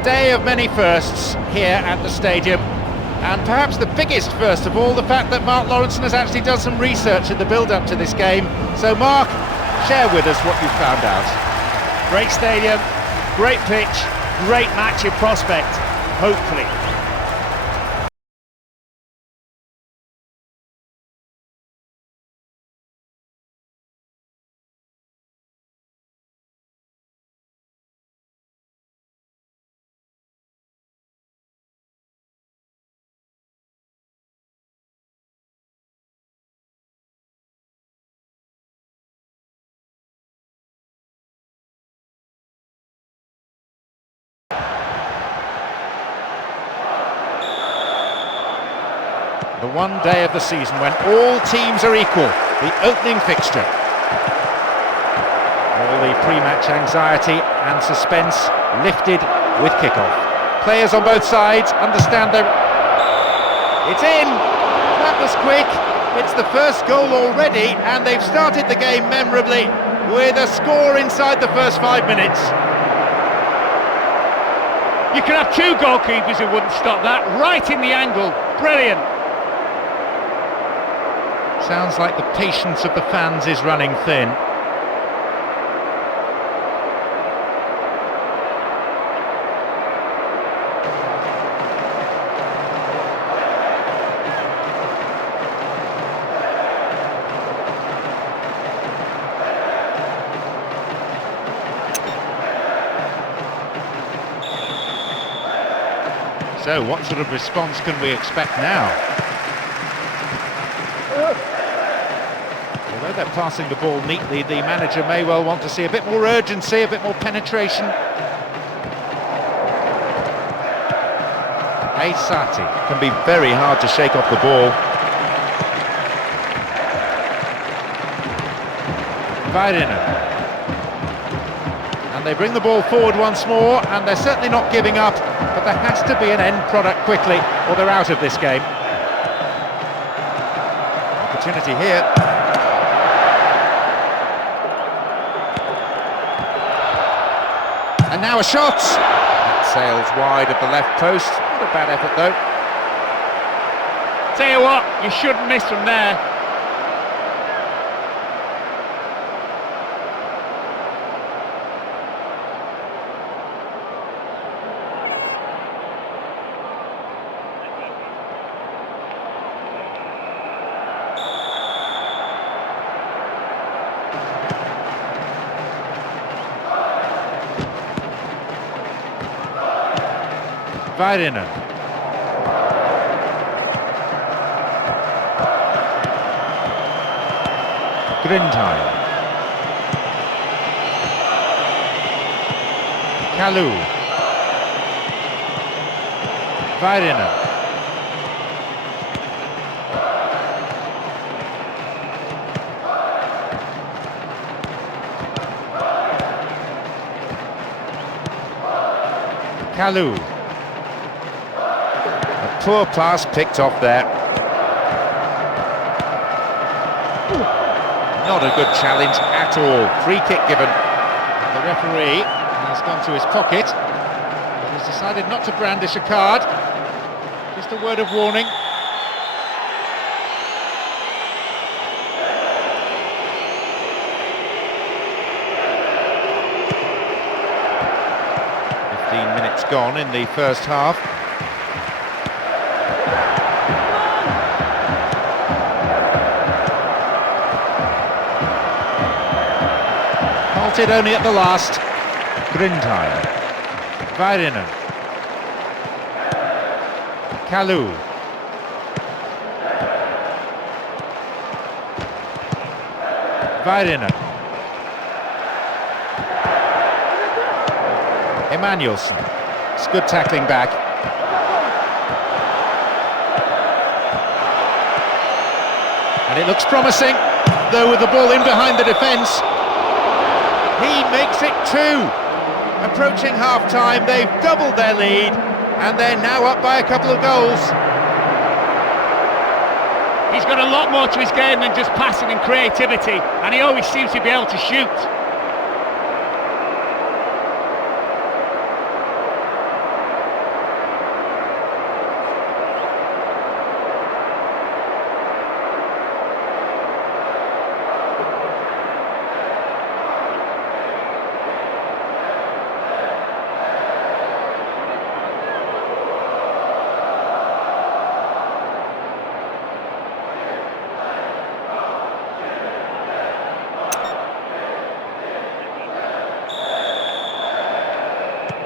A day of many firsts here at the stadium, and perhaps the biggest first of all, the fact that Mark Lawrenson has actually done some research in the build-up to this game. So Mark, share with us what you've found out. Great stadium, great pitch, great match in prospect, hopefully. The one day of the season when all teams are equal, the opening fixture. All the pre-match anxiety and suspense lifted with kick-off. Players on both sides understand their... It's in! That was quick. It's the first goal already, and they've started the game memorably with a score inside the first 5 minutes. You can have two goalkeepers who wouldn't stop that, right in the angle. Brilliant. Sounds like the patience of the fans is running thin. So, what sort of response can we expect now? Although they're passing the ball neatly, the manager may well want to see a bit more urgency, a bit more penetration. Aysati can be very hard to shake off the ball. Vairinen. And they bring the ball forward once more, and they're certainly not giving up, but there has to be an end product quickly, or they're out of this game. Opportunity here. And now a shot! That sails wide of the left post. Not a bad effort though. Tell you what, you shouldn't miss from there. Vairinen. Grindheim. Kalou. Vairinen. Kalou. Poor pass picked off there. Not a good challenge at all. Free kick given. And the referee has gone to his pocket, but has decided not to brandish a card. Just a word of warning. Minutes gone in the first half. Halted only at the last. Grindheim. Vairinen. Kalou. Vairinen. Emmanuelson. It's good tackling back. And it looks promising, though with the ball in behind the defence. He makes it 2. Approaching half-time, they've doubled their lead, and they're now up by a couple of goals. He's got a lot more to his game than just passing and creativity, and he always seems to be able to shoot.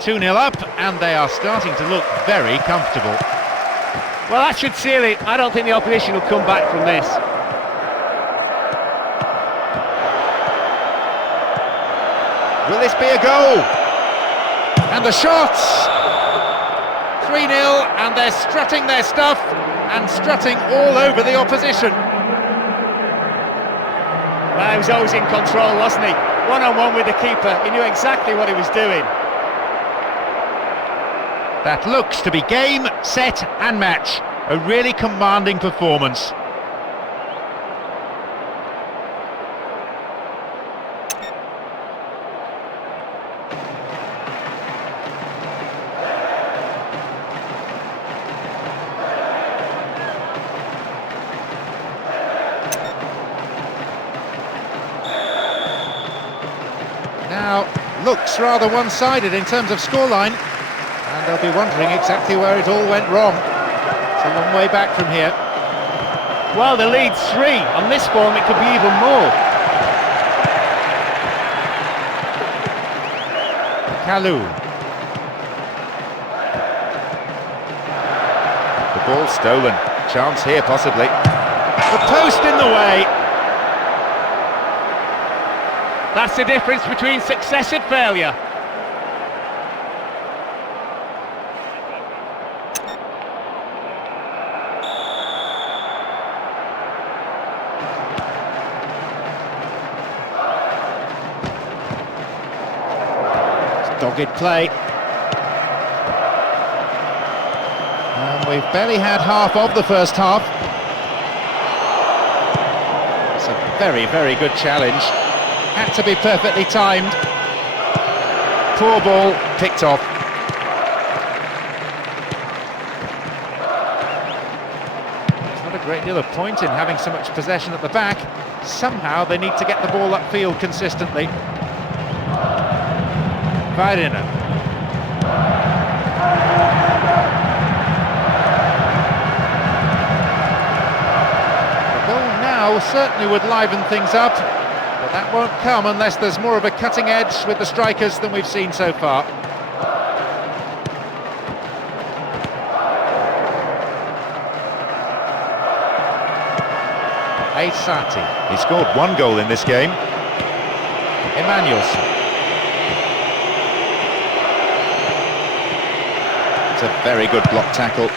2-0 up, and they are starting to look very comfortable. Well, that should seal it. I don't think the opposition will come back from this. Will this be a goal? And the shots! 3-0, and they're strutting their stuff, and strutting all over the opposition. Well, he was always in control, wasn't he? One-on-one with the keeper, he knew exactly what he was doing. That looks to be game, set and match. A really commanding performance. Now, looks rather one-sided in terms of scoreline, and they'll be wondering exactly where it all went wrong. It's a long way back from here. Well, the lead's 3. On this form, it could be even more. Kalou. The ball stolen. Chance here, possibly. The post in the way. That's the difference between success and failure. Dogged play. And we've barely had half of the first half. It's a very, very good challenge. Had to be perfectly timed. Poor ball, picked off. There's not a great deal of point in having so much possession at the back. Somehow they need to get the ball upfield consistently. Väyrynen. The goal now certainly would liven things up, but that won't come unless there's more of a cutting edge with the strikers than we've seen so far. Aysati. He scored 1 goal in this game. Emmanuelson. It's a very good block tackle.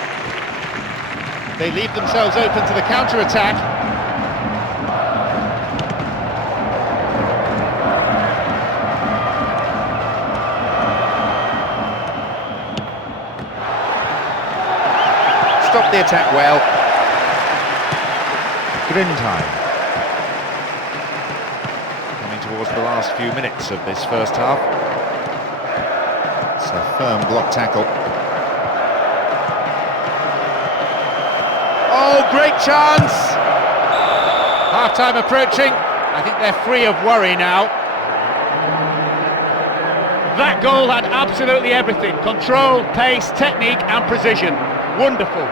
They leave themselves open to the counter-attack. Stopped the attack well. Grindheim. Coming towards the last few minutes of this first half. It's a firm block tackle. Oh, great chance! Half-time approaching. I think they're free of worry now. That goal had absolutely everything. Control, pace, technique and precision. Wonderful.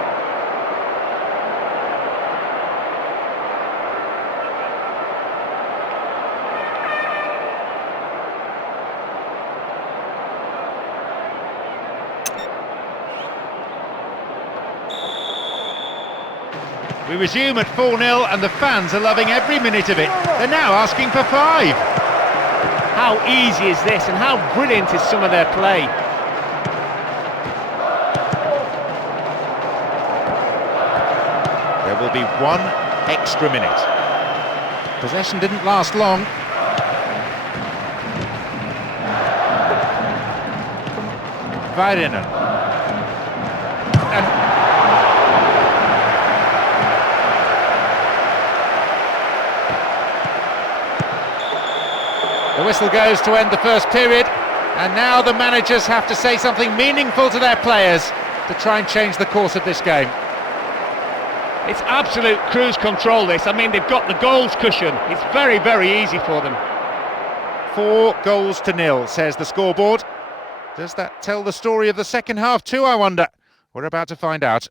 We resume at 4-0 and the fans are loving every minute of it. They're now asking for 5. How easy is this and how brilliant is some of their play? There will be 1 extra minute. Possession didn't last long. Väyrynen. And the whistle goes to end the first period, and now the managers have to say something meaningful to their players to try and change the course of this game. It's absolute cruise control this. I mean, they've got the goals cushion. It's very, very easy for them. 4-0, says the scoreboard. Does that tell the story of the second half too, I wonder? We're about to find out.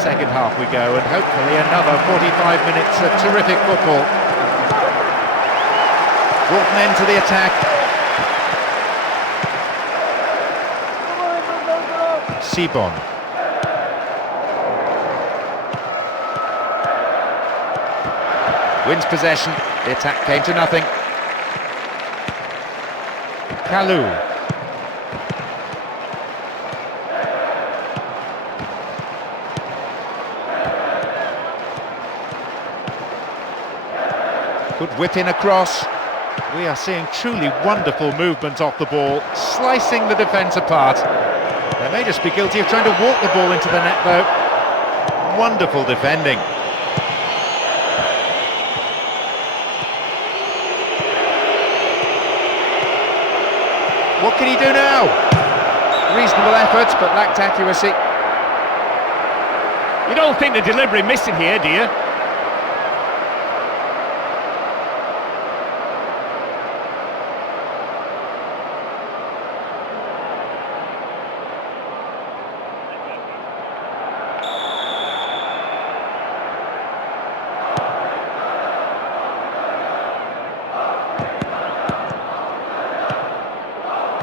second half we go, and hopefully another 45 minutes of terrific football. Brought an end to the attack. Sibon. Wins possession. The attack came to nothing. Kalou. Good whip in across. We are seeing truly wonderful movement off the ball, slicing the defence apart. They may just be guilty of trying to walk the ball into the net though. Wonderful defending. What can he do now? Reasonable efforts, but lacked accuracy. You don't think the delivery missing here, do you?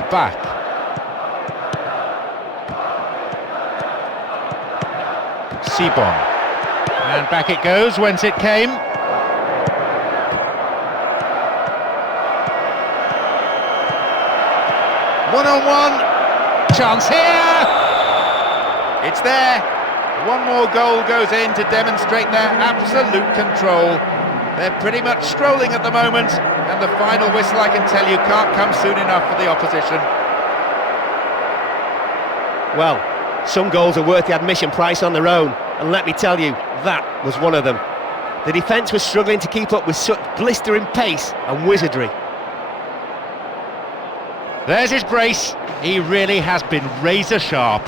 Back. Sibon. And back it goes, whence it came. One-on-one. Chance here! It's there. One more goal goes in to demonstrate their absolute control. They're pretty much strolling at the moment, and the final whistle, I can tell you, can't come soon enough for the opposition. Well, some goals are worth the admission price on their own, and let me tell you, that was one of them. The defence was struggling to keep up with such blistering pace and wizardry. There's his brace. He really has been razor sharp.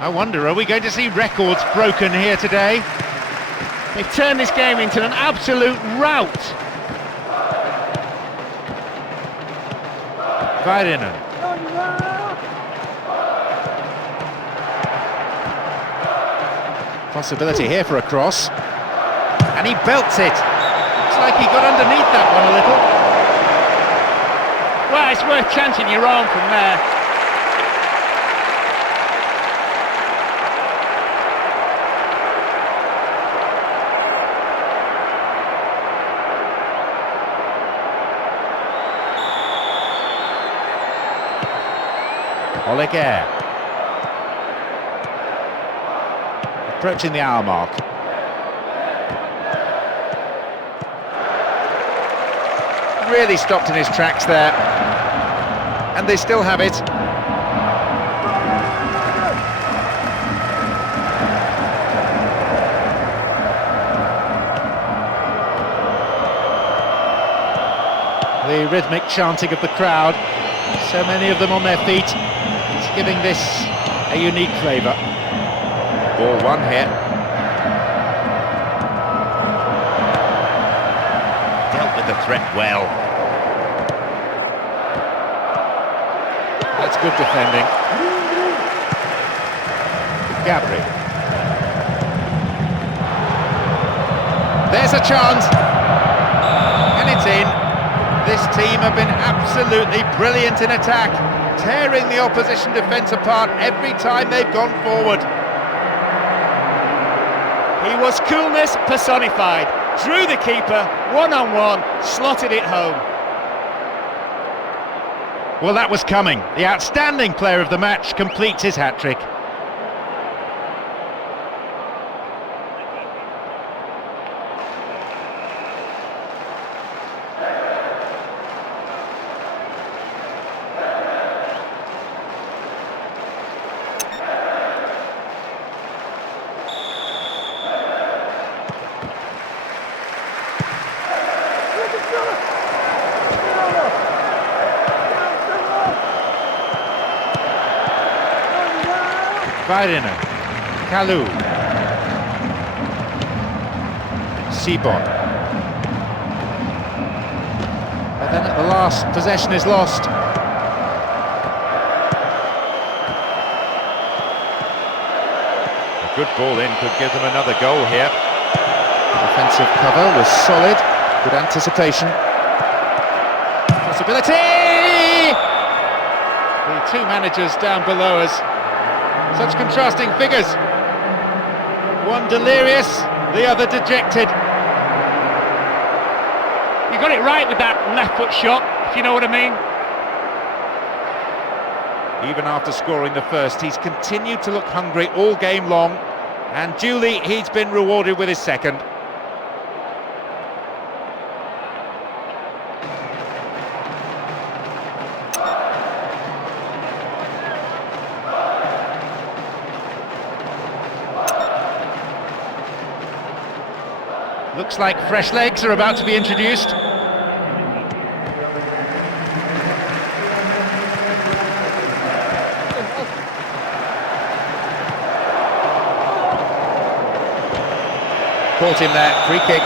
I wonder, are we going to see records broken here today? They've turned this game into an absolute rout. Väyrynen. Possibility here for a cross. And he belts it. Looks like he got underneath that one a little. Well, it's worth chancing your arm from there. Oleguer. Approaching the hour mark. Really stopped in his tracks there. And they still have it. The rhythmic chanting of the crowd. So many of them on their feet. It's giving this a unique flavour. Ball one here. Dealt with the threat well. That's good defending. Gabri. There's a chance. And it's in. This team have been absolutely brilliant in attack, tearing the opposition defence apart every time they've gone forward. He was coolness personified. Drew the keeper, one-on-one, slotted it home. Well, that was coming. The outstanding player of the match completes his hat-trick. Väyrynen, Kalou, Sibon. And then at the last, possession is lost. good ball in could give them another goal here. Defensive cover was solid, good anticipation. Possibility! The two managers down below us. Such contrasting figures. One delirious, the other dejected. You got it right with that left foot shot, if you know what I mean. Even after scoring the first, he's continued to look hungry all game long, and duly he's been rewarded with his second. Looks like fresh legs are about to be introduced. Caught him there, free kick.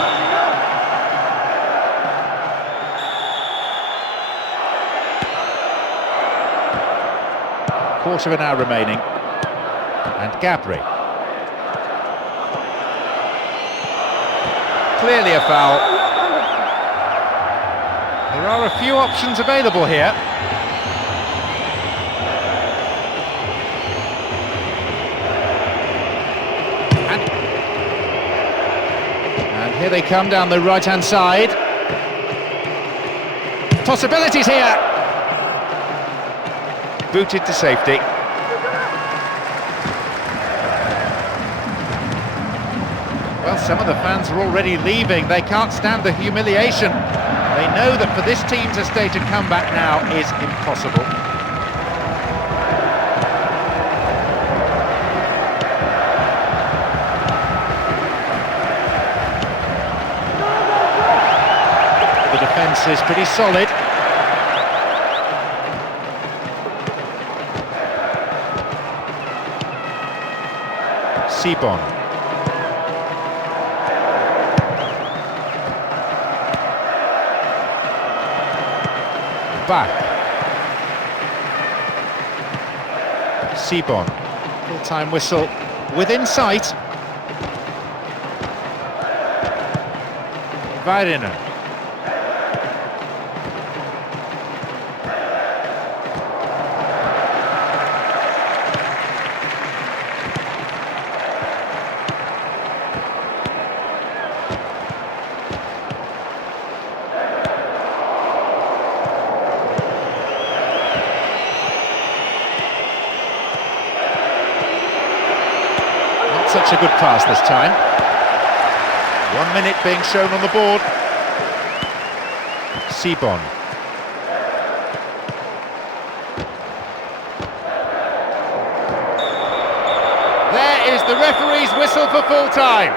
Quarter of an hour remaining. And Gabri. Clearly a foul. There are a few options available here. And here they come down the right-hand side. Possibilities here. Booted to safety. Well, some of the fans are already leaving. They can't stand the humiliation. They know that for this team to stage a comeback now is impossible. The defence is pretty solid. Sibon. Back. Sibon. Full-time whistle within sight. Vairinen. Such a good pass this time. 1 minute being shown on the board. Sibon. There is the referee's whistle for full time.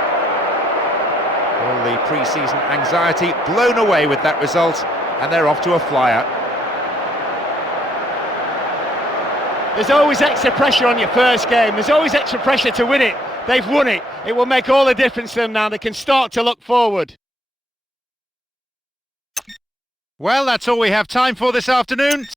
All the pre-season anxiety blown away with that result, and they're off to a flyer. There's always extra pressure on your first game. There's always extra pressure to win it. They've won it. It will make all the difference to them now. They can start to look forward. Well, that's all we have time for this afternoon.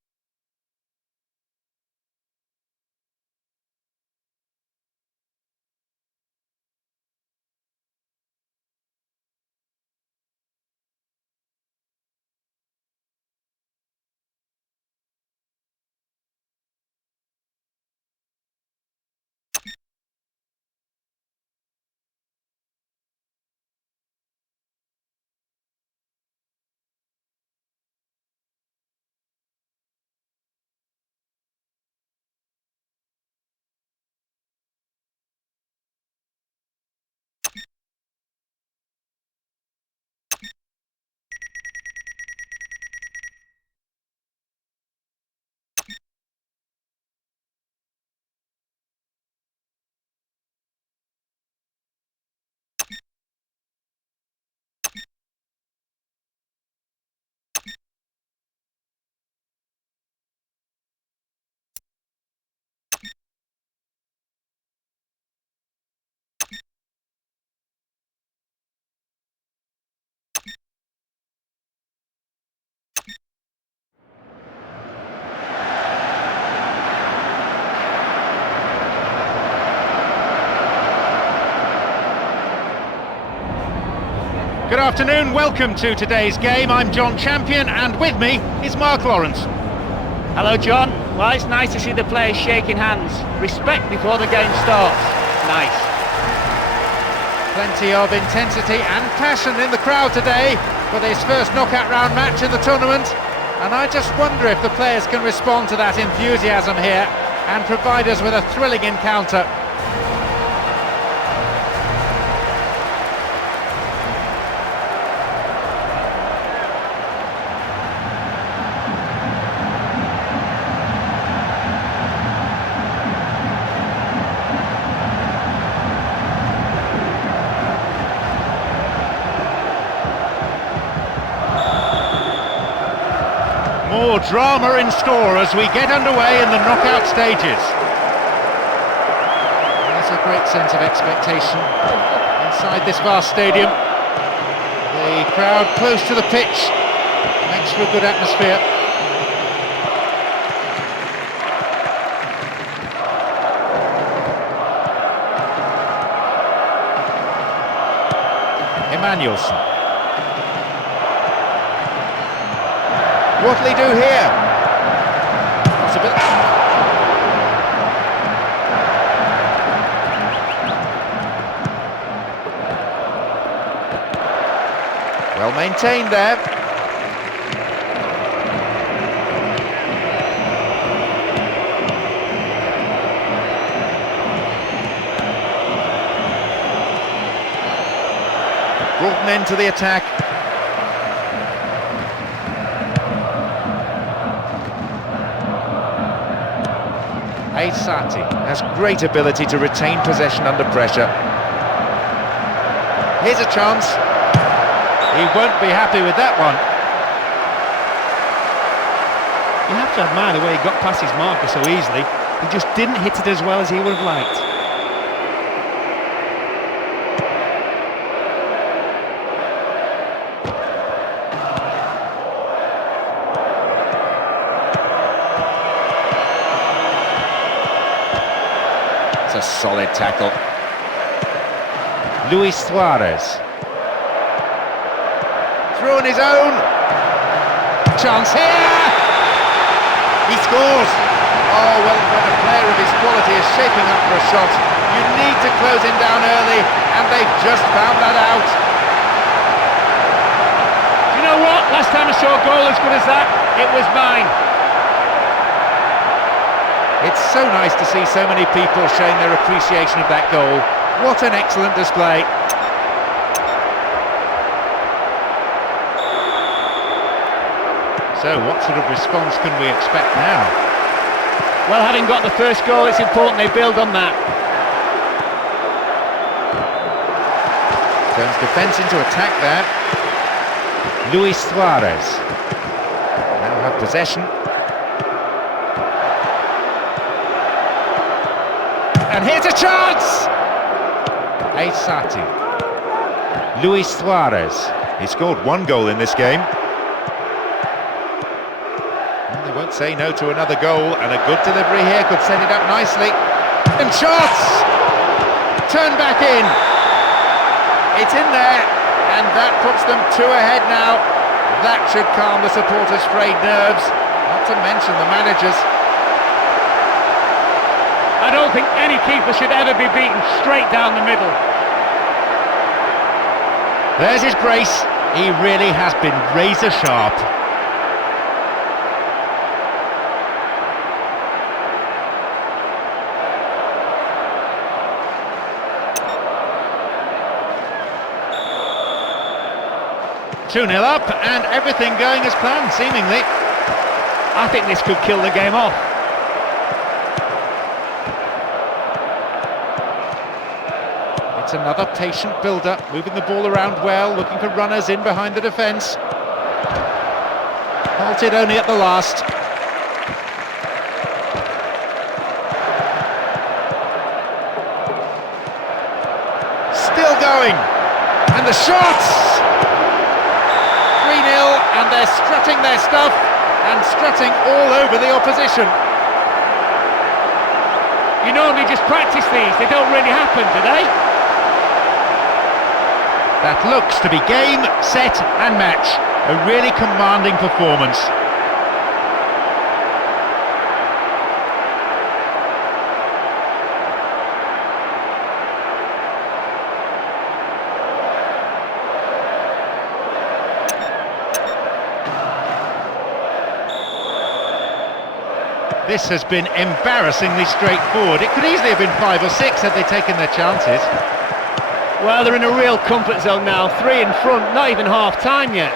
Good afternoon, welcome to today's game. I'm John Champion and with me is Mark Lawrence. Hello, John. Well, it's nice to see the players shaking hands. Respect before the game starts. Nice. Plenty of intensity and passion in the crowd today for this first knockout round match in the tournament. And I just wonder if the players can respond to that enthusiasm here and provide us with a thrilling encounter. More drama in store as we get underway in the knockout stages. There's a great sense of expectation inside this vast stadium. The crowd close to the pitch makes for a good atmosphere. Emmanuelson. What'll he do here? Possibility. Well maintained there. Brought an end to the attack. Aysati has great ability to retain possession under pressure. Here's a chance. He won't be happy with that one. You have to admire the way he got past his marker so easily. He just didn't hit it as well as he would have liked. It's a solid tackle. Luis Suarez. Through on his own. Chance here! He scores! Oh, well, when a player of his quality is shaping up for a shot, you need to close him down early, and they've just found that out. You know what? Last time I saw a goal as good as that, it was mine. It's so nice to see so many people showing their appreciation of that goal. What an excellent display. So what sort of response can we expect now? Well, having got the first goal, it's important they build on that. Turns defence into attack there. Luis Suarez. Now have possession. And here's a chance! Aysati. Luis Suarez. He scored one goal in this game. And they won't say no to another goal, and a good delivery here could set it up nicely. And shots! Turn back in. It's in there, and that puts them 2 ahead now. That should calm the supporters' frayed nerves, not to mention the managers. I don't think any keeper should ever be beaten straight down the middle. There's his brace. He really has been razor sharp. Two 0 up and everything going as planned, seemingly. I think this could kill the game off. It's another patient build-up, moving the ball around well, looking for runners in behind the defence. Halted only at the last. Still going, and the shots! 3-0, and they're strutting their stuff, and strutting all over the opposition. You normally just practice these, they don't really happen, do they? That looks to be game, set and match. A really commanding performance. This has been embarrassingly straightforward. It could easily have been 5 or 6 had they taken their chances. Well, they're in a real comfort zone now. 3 in front, not even half-time yet.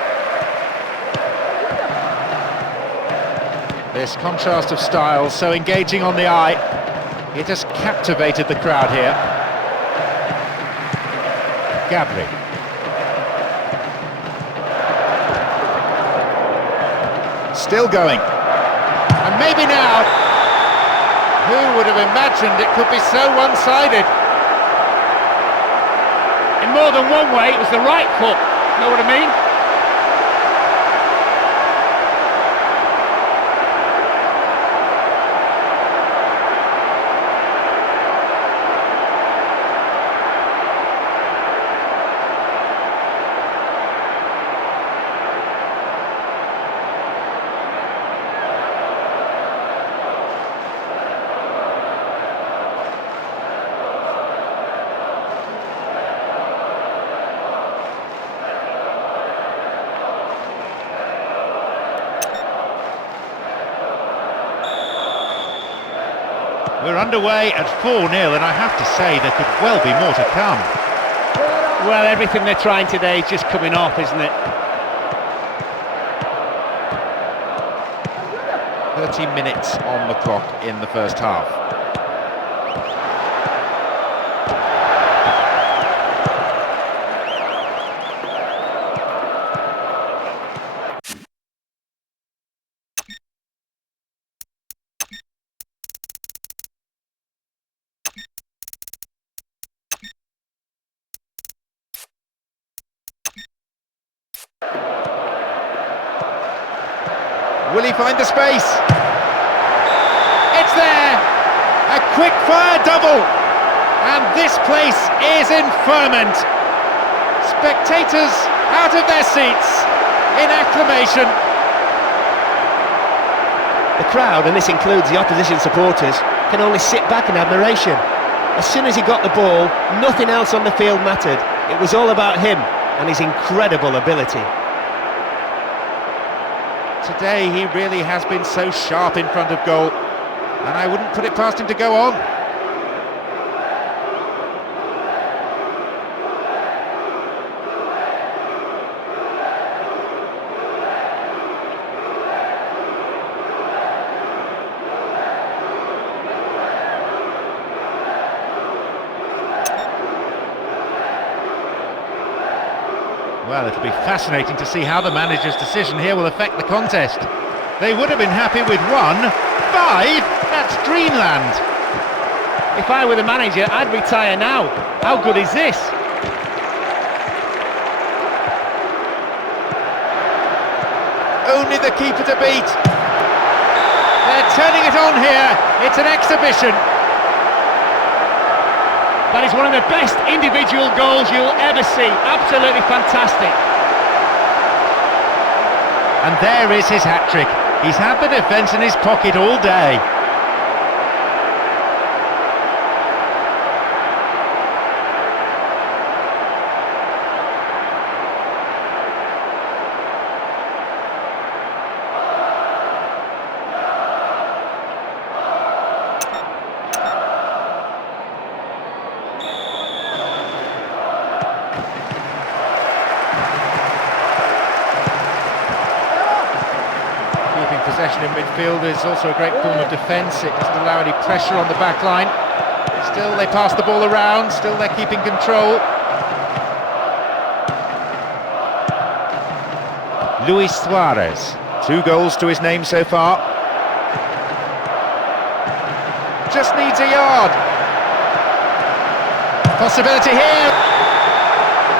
This contrast of styles, so engaging on the eye. It has captivated the crowd here. Gabri. Still going. And maybe now. Who would have imagined it could be so one-sided? In more than one way, it was the right foot. Know what I mean? We're underway at 4-0, and I have to say there could well be more to come. Well, everything they're trying today is just coming off, isn't it? 30 minutes on the clock in the first half. Will he find the space? It's there! A quick-fire double! And this place is in ferment. Spectators out of their seats in acclamation. The crowd, and this includes the opposition supporters, can only sit back in admiration. As soon as he got the ball, nothing else on the field mattered. It was all about him and his incredible ability. Today he really has been so sharp in front of goal, and I wouldn't put it past him to go on. Well, it'll be fascinating to see how the manager's decision here will affect the contest. They would have been happy with 1. 5? That's dreamland. If I were the manager, I'd retire now. How good is this? Only the keeper to beat. They're turning it on here. It's an exhibition. That is one of the best individual goals you'll ever see. Absolutely fantastic. And there is his hat-trick. He's had the defence in his pocket all day. Possession in midfield is also a great form of defence. It doesn't allow any pressure on the back line. Still they pass the ball around, still they're keeping control. Luis Suarez, 2 goals to his name so far. Just needs a yard. Possibility here.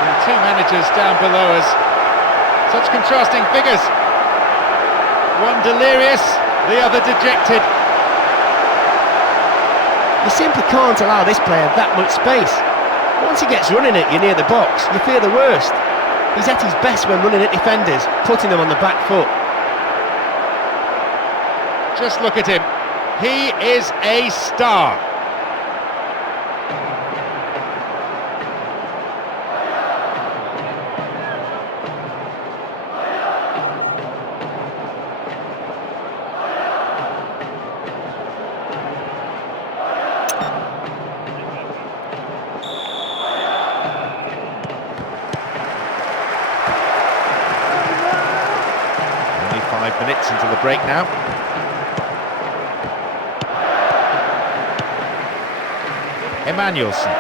And 2 managers down below us. Such contrasting figures. One delirious, the other dejected. You simply can't allow this player that much space. Once he gets running at you near the box, you fear the worst. He's at his best when running at defenders, putting them on the back foot. Just look at him. He is a star. Only 5 minutes into the break now. Emmanuelson.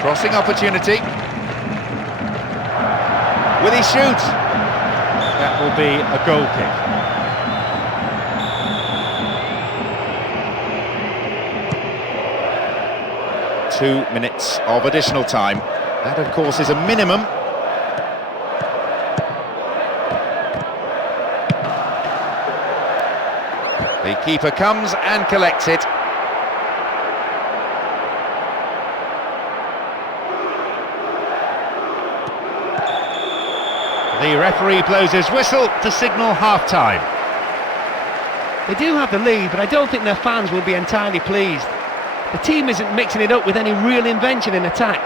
Crossing opportunity. Will he shoot? That will be a goal kick. Two minutes of additional time. That, of course, is a minimum. The keeper comes and collects it. The referee blows his whistle to signal half-time. They do have the lead, but I don't think their fans will be entirely pleased. The team isn't mixing it up with any real invention in attack.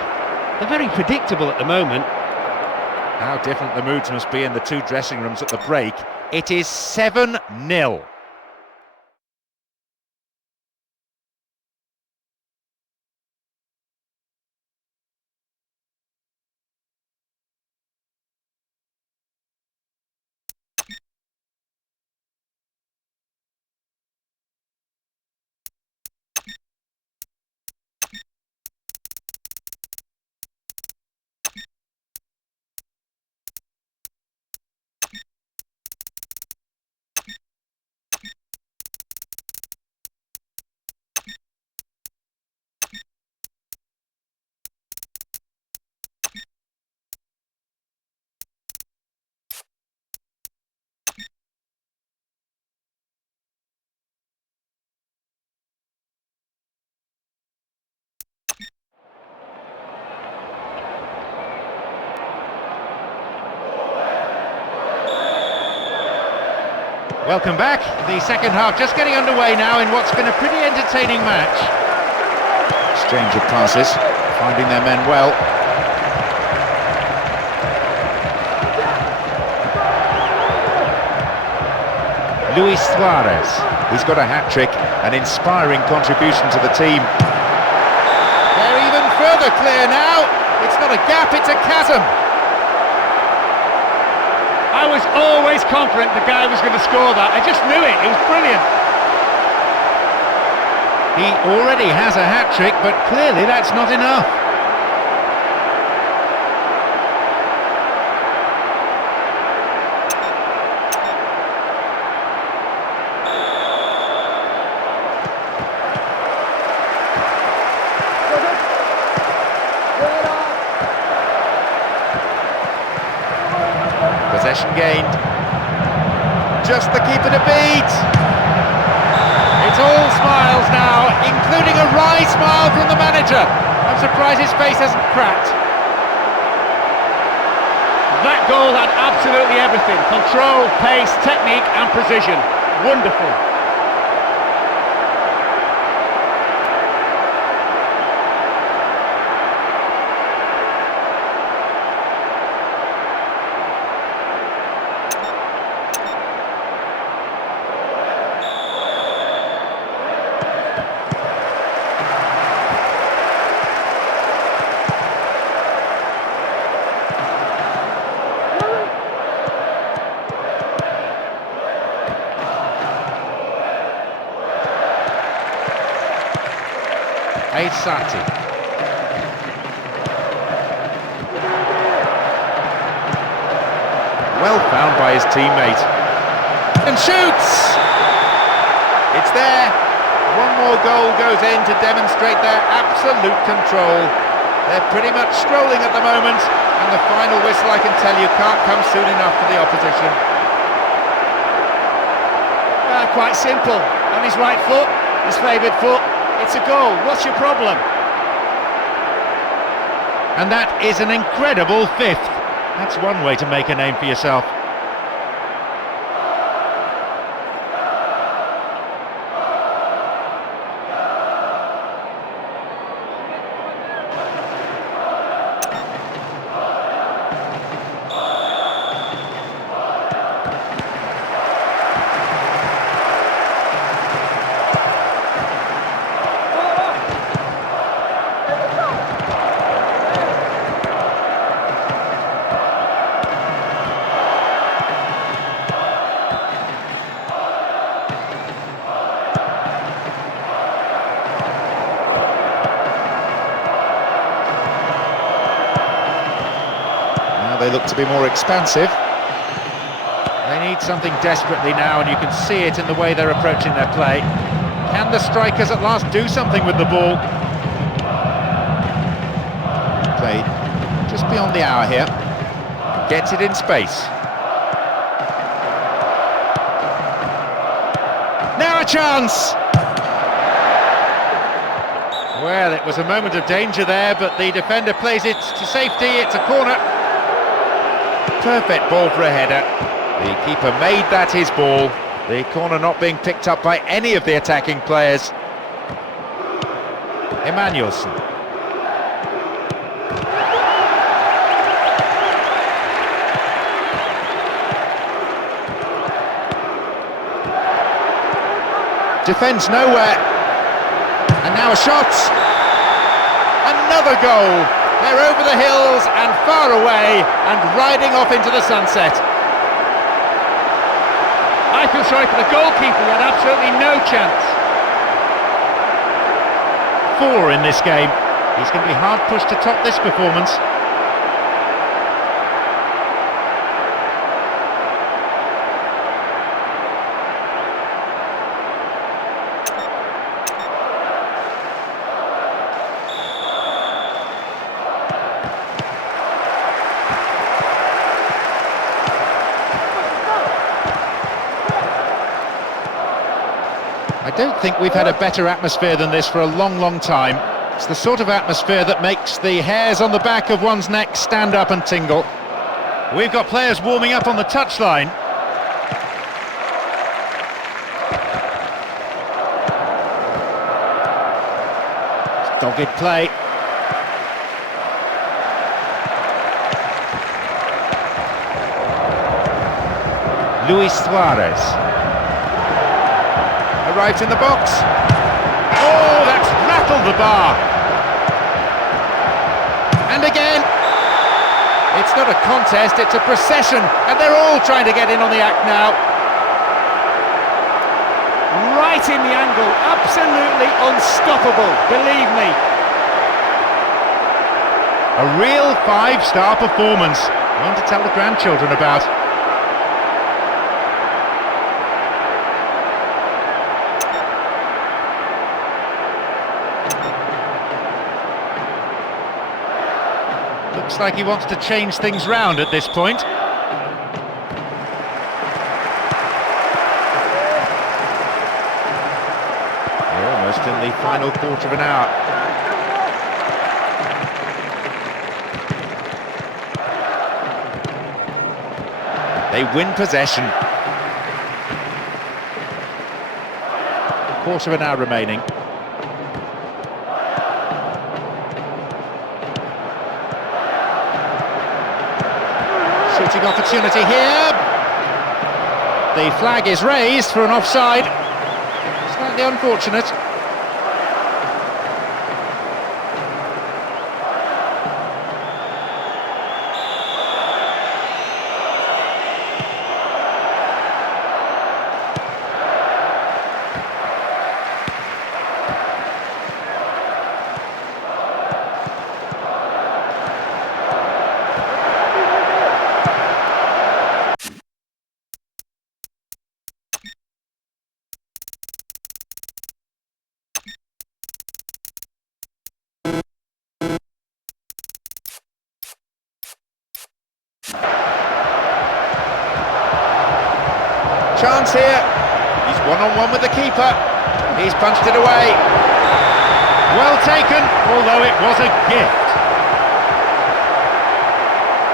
They're very predictable at the moment. How different the moods must be in the two dressing rooms at the break. It is 7-0. Welcome back. The second half just getting underway now in what's been a pretty entertaining match. Exchange of passes, finding their men well. Luis Suarez, he's got a hat-trick, an inspiring contribution to the team. They're even further clear now. It's not a gap, it's a chasm. I was always confident the guy was going to score that. I just knew it. It was brilliant. He already has a hat-trick, but clearly that's not enough. Possession gained. Just the keeper to beat. It's all smiles now, including a wry smile from the manager. I'm surprised his face hasn't cracked. That goal had absolutely everything. Control, pace, technique and precision. Wonderful. Sati. Well found by his teammate. And shoots! It's there. One more goal goes in to demonstrate their absolute control. They're pretty much strolling at the moment, and the final whistle, I can tell you, can't come soon enough for the opposition. Quite simple. On his right foot, his favoured foot. It's a goal. What's your problem? And that is an incredible fifth. That's one way to make a name for yourself. They look to be more expansive. They need something desperately now, and you can see it in the way they're approaching their play. Can the strikers at last do something with the ball? Played just beyond the hour here. Gets it in space. Now a chance! Well, it was a moment of danger there, but the defender plays it to safety. It's a corner. Perfect ball for a header. The keeper made that his ball. The corner not being picked up by any of the attacking players. Emmanuelson. Defends nowhere. And now a shot. Another goal. They're over the hills and far away and riding off into the sunset. I feel sorry for the goalkeeper, he had absolutely no chance. 4 in this game. He's going to be hard pushed to top this performance. I don't think we've had a better atmosphere than this for a long, long time. It's the sort of atmosphere that makes the hairs on the back of one's neck stand up and tingle. We've got players warming up on the touchline. Dogged play. Luis Suarez. Arrives in the box. Oh, that's rattled the bar. And again. It's not a contest, it's a procession, and they're all trying to get in on the act now. Right in the angle, absolutely unstoppable, believe me. A real 5-star performance. One to tell the grandchildren about. Looks like he wants to change things round at this point. We're almost in the final quarter of an hour. They win possession. Quarter of an hour remaining. Shooting opportunity here. The flag is raised for an offside. Slightly unfortunate. chance here. He's one-on-one with the keeper. He's punched it away. Well taken, although it was a gift.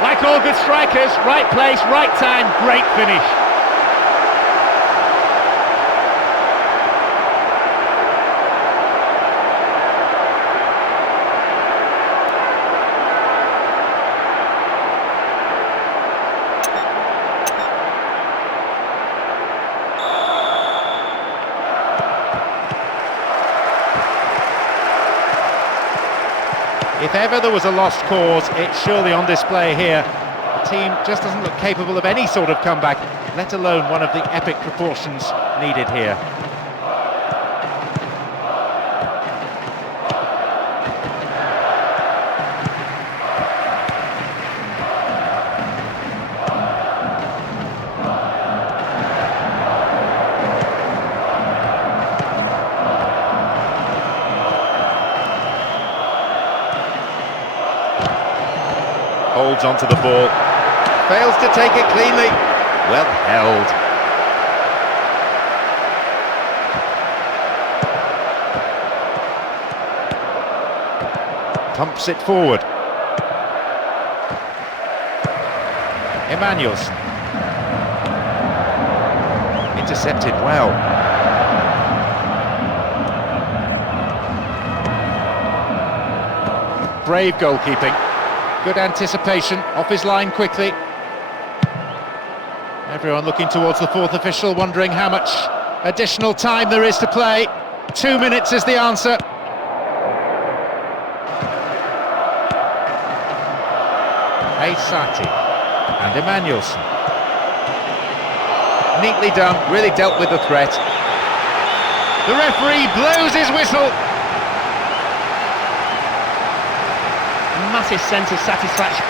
Like all good strikers, right place, right time, great finish. If ever there was a lost cause, it's surely on display here. The team just doesn't look capable of any sort of comeback, let alone one of the epic proportions needed here. Holds onto the ball, fails to take it cleanly. Well held. Pumps it forward. Emmanuelson. Intercepted well. Brave goalkeeping. Good anticipation, off his line quickly. Everyone looking towards the fourth official, wondering how much additional time there is to play. 2 minutes is the answer. Aysati and Emmanuelson. Neatly done, really dealt with the threat. The referee blows his whistle. Massive sense of satisfaction.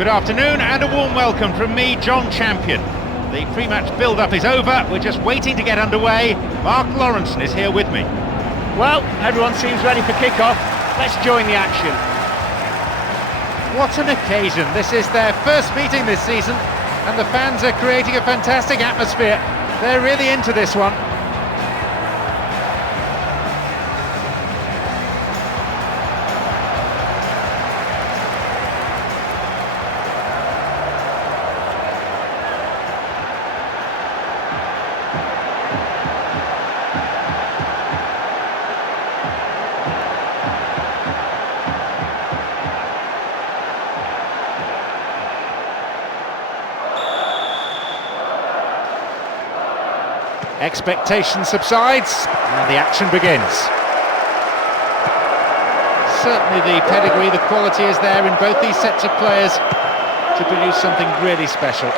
Good afternoon and a warm welcome from me, John Champion. The pre-match build-up is over, we're just waiting to get underway. Mark Lawrenson is here with me. Well, everyone seems ready for kick-off. Let's join the action. What an occasion. This is their first meeting this season and the fans are creating a fantastic atmosphere. They're really into this one. Expectation subsides and the action begins. Certainly the pedigree, the quality is there in both these sets of players to produce something really special.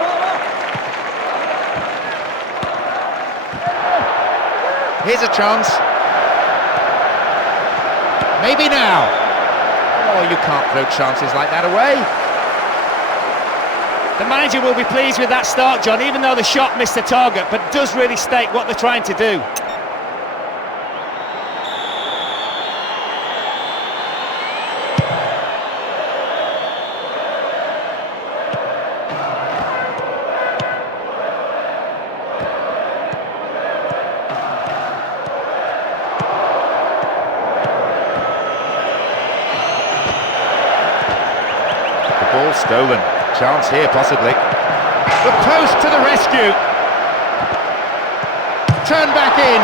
Here's a chance. Maybe now. Oh, you can't throw chances like that away. The manager will be pleased with that start, John, even though the shot missed the target, but does really state what they're trying to do. The ball stolen. Chance here, possibly. The post to the rescue. Turn back in.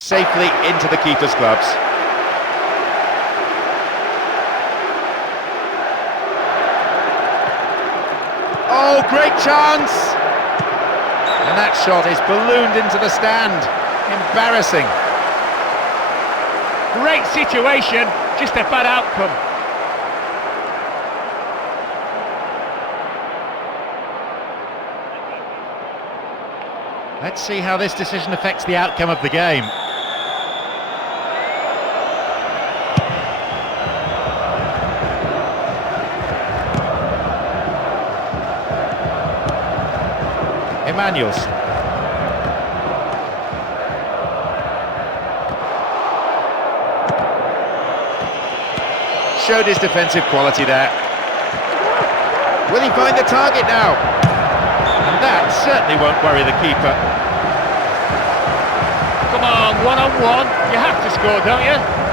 Safely into the keeper's gloves. Oh, great chance! And that shot is ballooned into the stand. Embarrassing. Great situation, just a bad outcome. Let's see how this decision affects the outcome of the game. Emmanuels. Showed his defensive quality there. Will he find the target now? And that certainly won't worry the keeper. Come on, one-on-one, you have to score, don't you?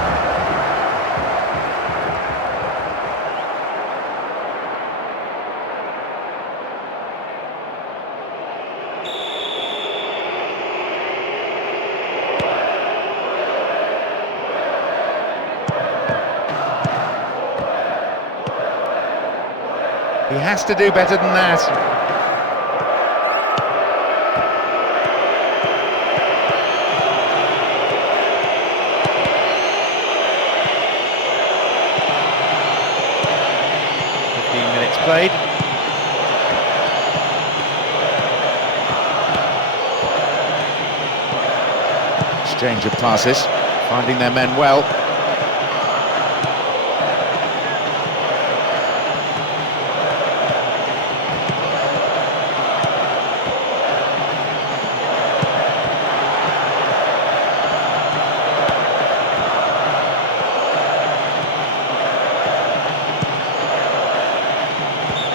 He has to do better than that. Minutes played. Exchange of passes, finding their men well.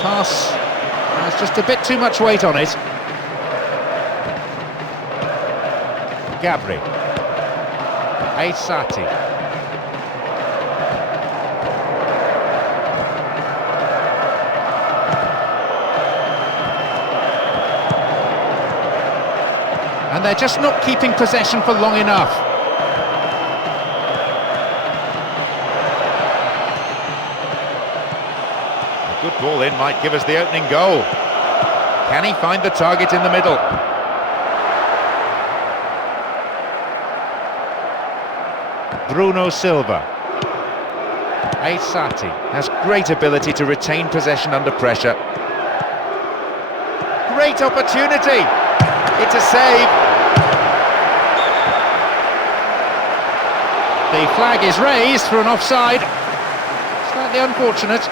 Pass has just a bit too much weight on it. Gabri. Aysati. And they're just not keeping possession for long enough. A good ball in might give us the opening goal. Can he find the target in the middle? Bruno Silva. Aysati has great ability to retain possession under pressure. Great opportunity. It's a save. The flag is raised for an offside. Slightly unfortunate.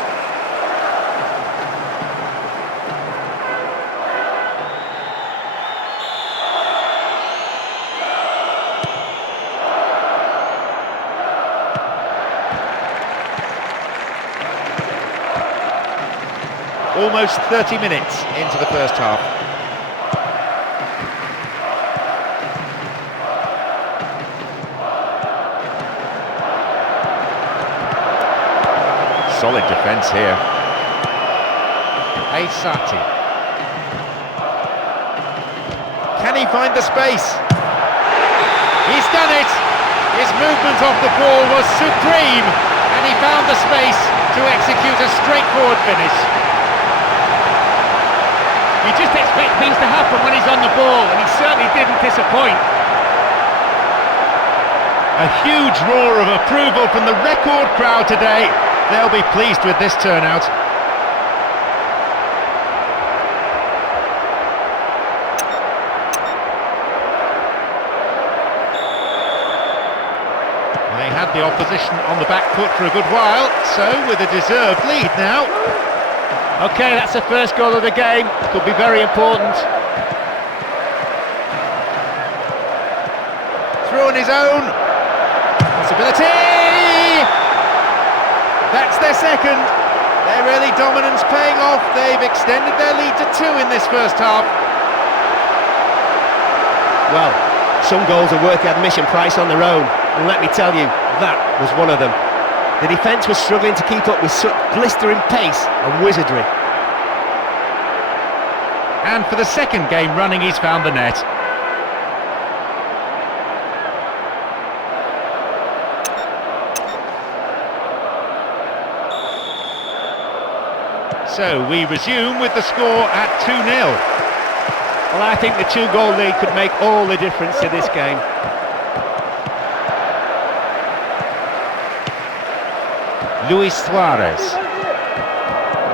Almost 30 minutes into the first half. Solid defence here. Aysati. Can he find the space? He's done it! His movement off the ball was supreme, and he found the space to execute a straightforward finish. You just expect things to happen when he's on the ball, and he certainly didn't disappoint. A huge roar of approval from the record crowd today. They'll be pleased with this turnout. They had the opposition on the back foot for a good while, so with a deserved lead now. Okay, that's the first goal of the game. Could be very important. Through on his own. Possibility! That's their second. Their early dominance paying off. They've extended their lead to 2 in this first half. Well, some goals are worth the admission price on their own, and let me tell you, that was one of them. The defence was struggling to keep up with such blistering pace and wizardry. And for the second game running, he's found the net. So we resume with the score at 2-0. Well, I think the 2-goal lead could make all the difference to this game. Luis Suarez.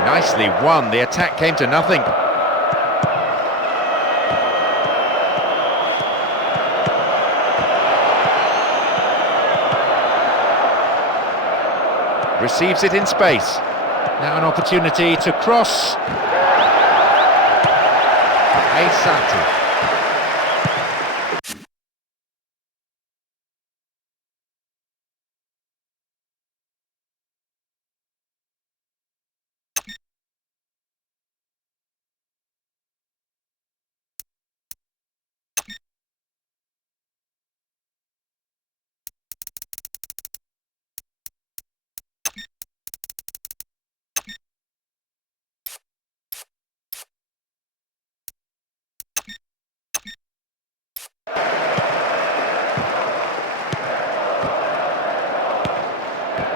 Nicely won, the attack came to nothing. Receives it in space. Now an opportunity to cross. Aysati.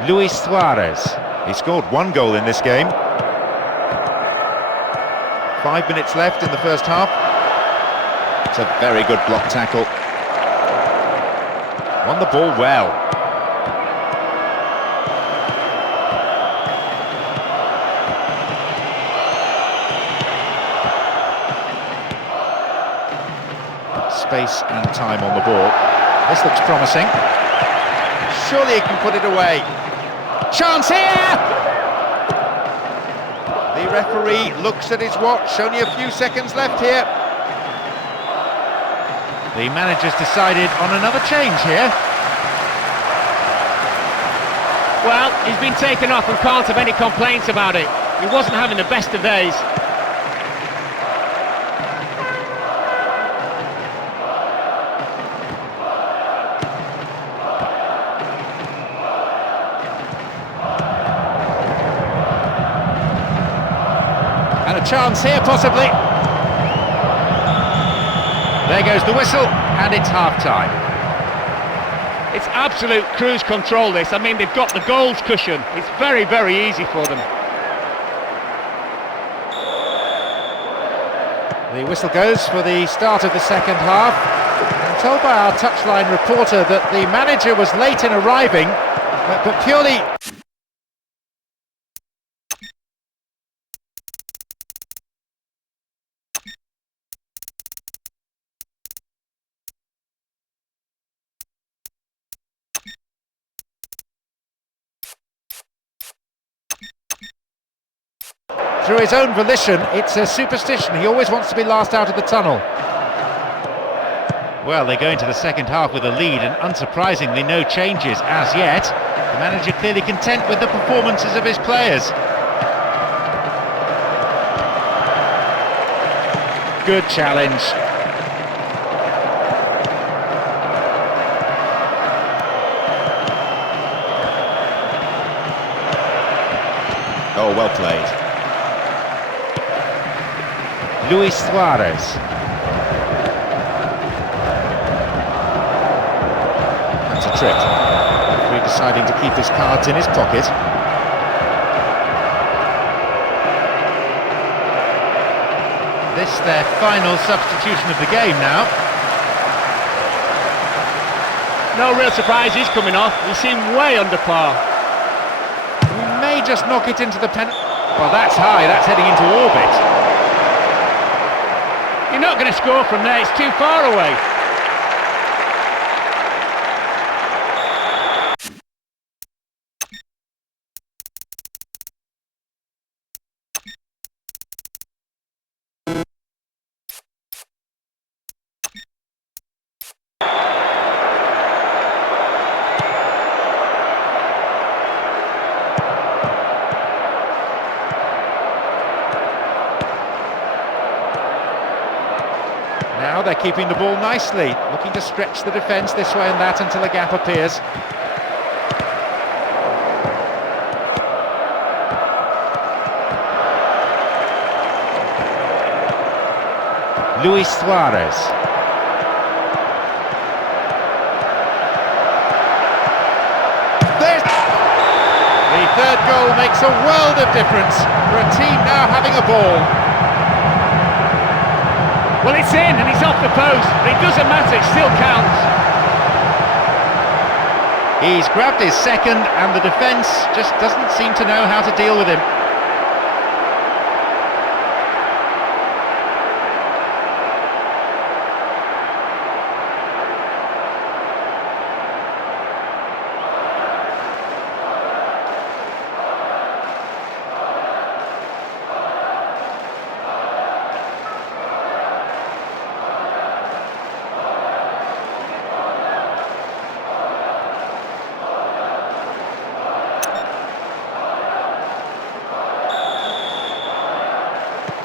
Luis Suarez. He scored 1 goal in this game. 5 minutes left in the first half. It's a very good block tackle. Won the ball well. Space and time on the ball. This looks promising. Surely he can put it away. Chance here! The referee looks at his watch, only a few seconds left here. The manager's decided on another change here. Well, he's been taken off and can't have any complaints about it. He wasn't having the best of days. And a chance here, possibly. There goes the whistle, and it's half-time. It's absolute cruise control, this. I mean, they've got the goals cushion. It's very, very easy for them. The whistle goes for the start of the second half. I'm told by our touchline reporter that the manager was late in arriving, but purely through his own volition. It's a superstition. He always wants to be last out of the tunnel. Well, they go into the second half with a lead, and unsurprisingly no changes as yet. The manager clearly content with the performances of his players. Good challenge. Oh, well played. Luis Suarez. That's a trip. Referee deciding to keep his cards in his pocket. This their final substitution of the game now. No real surprises coming off. He seemed way under par. We may just knock it into the pen. Well, that's high. That's heading into orbit. You're not going to score from there. It's too far away. Now they're keeping the ball nicely, looking to stretch the defence this way and that until a gap appears. Luis Suarez. The third goal makes a world of difference for a team now having a ball. Well, it's in and he's off the post, but it doesn't matter, it still counts. He's grabbed his second and the defence just doesn't seem to know how to deal with him.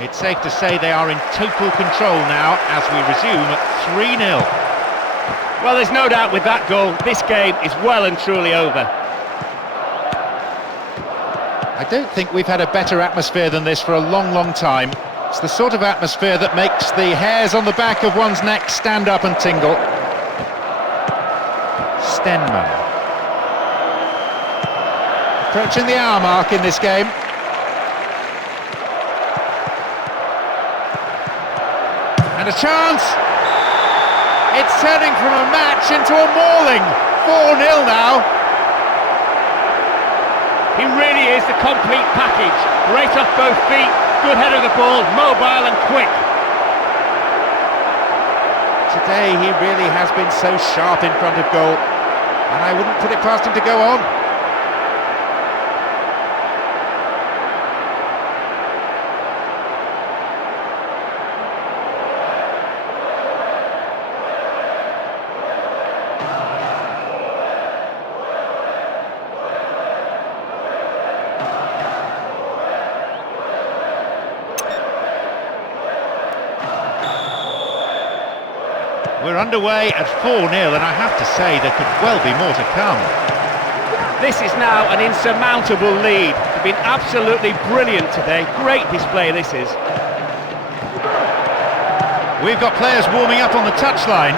It's safe to say they are in total control now as we resume at 3-0. Well, there's no doubt with that goal, this game is well and truly over. I don't think we've had a better atmosphere than this for a long, long time. It's the sort of atmosphere that makes the hairs on the back of one's neck stand up and tingle. Stenman. Approaching the hour mark in this game. And a chance! It's turning from a match into a mauling. 4-0 now. He really is the complete package. Great off both feet, good head of the ball, mobile and quick. Today he really has been so sharp in front of goal, and I wouldn't put it past him to go on. We're underway at 4-0, and I have to say there could well be more to come. This is now an insurmountable lead. They've been absolutely brilliant today. Great display this is. We've got players warming up on the touchline.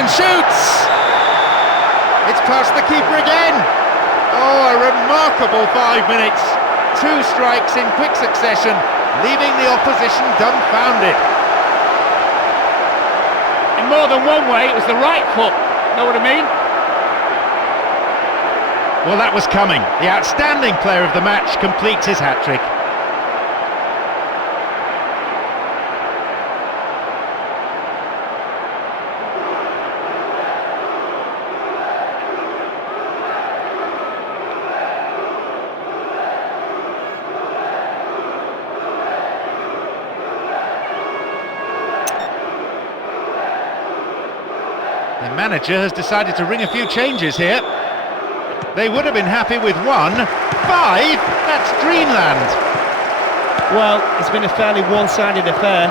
And shoots! It's past the keeper again. Oh, a remarkable 5 minutes. 2 strikes in quick succession, leaving the opposition dumbfounded. In more than one way, it was the right foot. Know what I mean? Well, that was coming. The outstanding player of the match completes his hat-trick. The manager has decided to ring a few changes here. They would have been happy with 1. 5? That's dreamland. Well, it's been a fairly one-sided affair.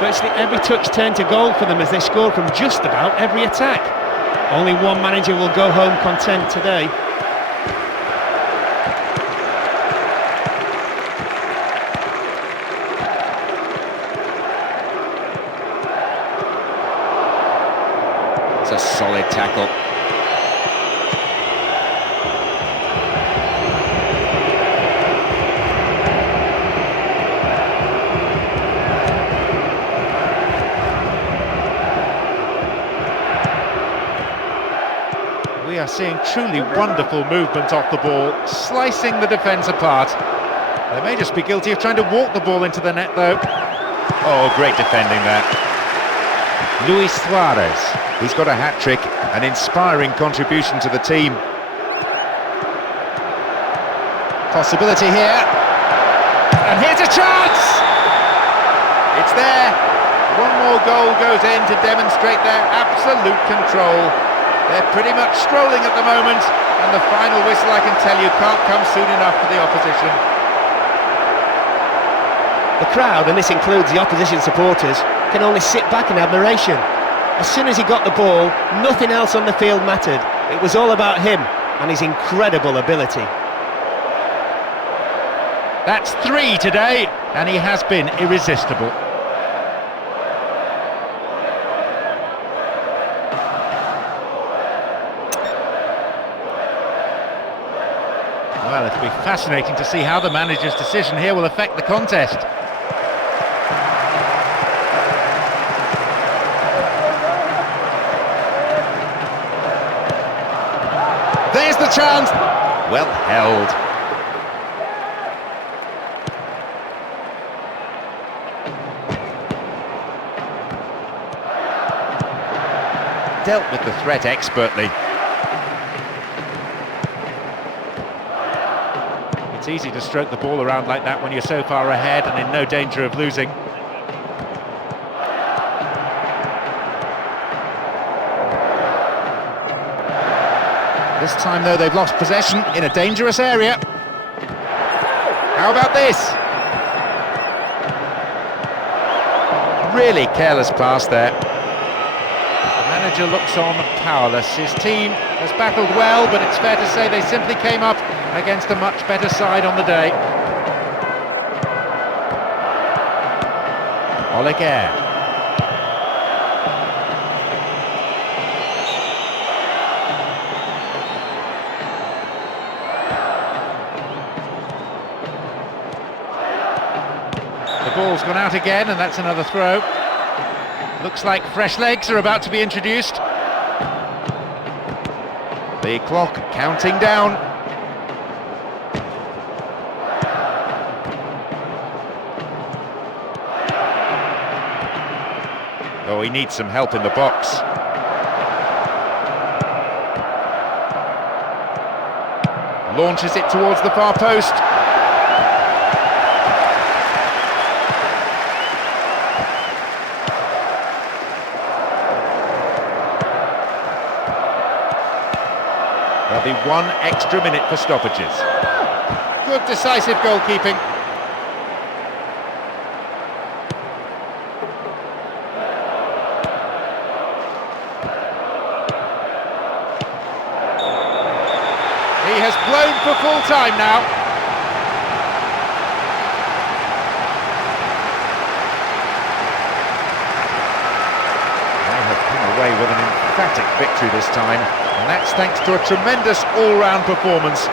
Virtually every touch turned to goal for them as they scored from just about every attack. Only one manager will go home content today. It's a solid tackle. We are seeing truly wonderful movement off the ball, slicing the defence apart. They may just be guilty of trying to walk the ball into the net, though. Oh, great defending there. Luis Suarez, he's got a hat-trick, an inspiring contribution to the team. Possibility here. And here's a chance! It's there. One more goal goes in to demonstrate their absolute control. They're pretty much strolling at the moment, and the final whistle, I can tell you, can't come soon enough for the opposition. The crowd, and this includes the opposition supporters, can only sit back in admiration. As soon as he got the ball, nothing else on the field mattered. It was all about him and his incredible ability. That's 3 today, and he has been irresistible. Well, it'll be fascinating to see how the manager's decision here will affect the contest. There's the chance! Well held. Dealt with the threat expertly. It's easy to stroke the ball around like that when you're so far ahead and in no danger of losing. This time, though, they've lost possession in a dangerous area. How about this? Really careless pass there. The manager looks on powerless. His team has battled well, but it's fair to say they simply came up against a much better side on the day. Oleguer. The ball's gone out again, and that's another throw. Looks like fresh legs are about to be introduced. The clock counting down. Oh, he needs some help in the box. Launches it towards the far post. There'll be 1 extra minute for stoppages. Good decisive goalkeeping. He has blown for full time now. They have come away with an emphatic victory this time, and that's thanks to a tremendous all-round performance.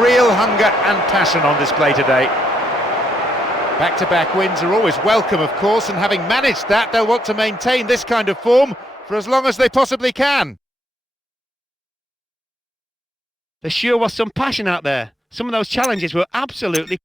Real hunger and passion on display today. Back-to-back wins are always welcome, of course, and having managed that, they'll want to maintain this kind of form for as long as they possibly can. There sure was some passion out there. Some of those challenges were absolutely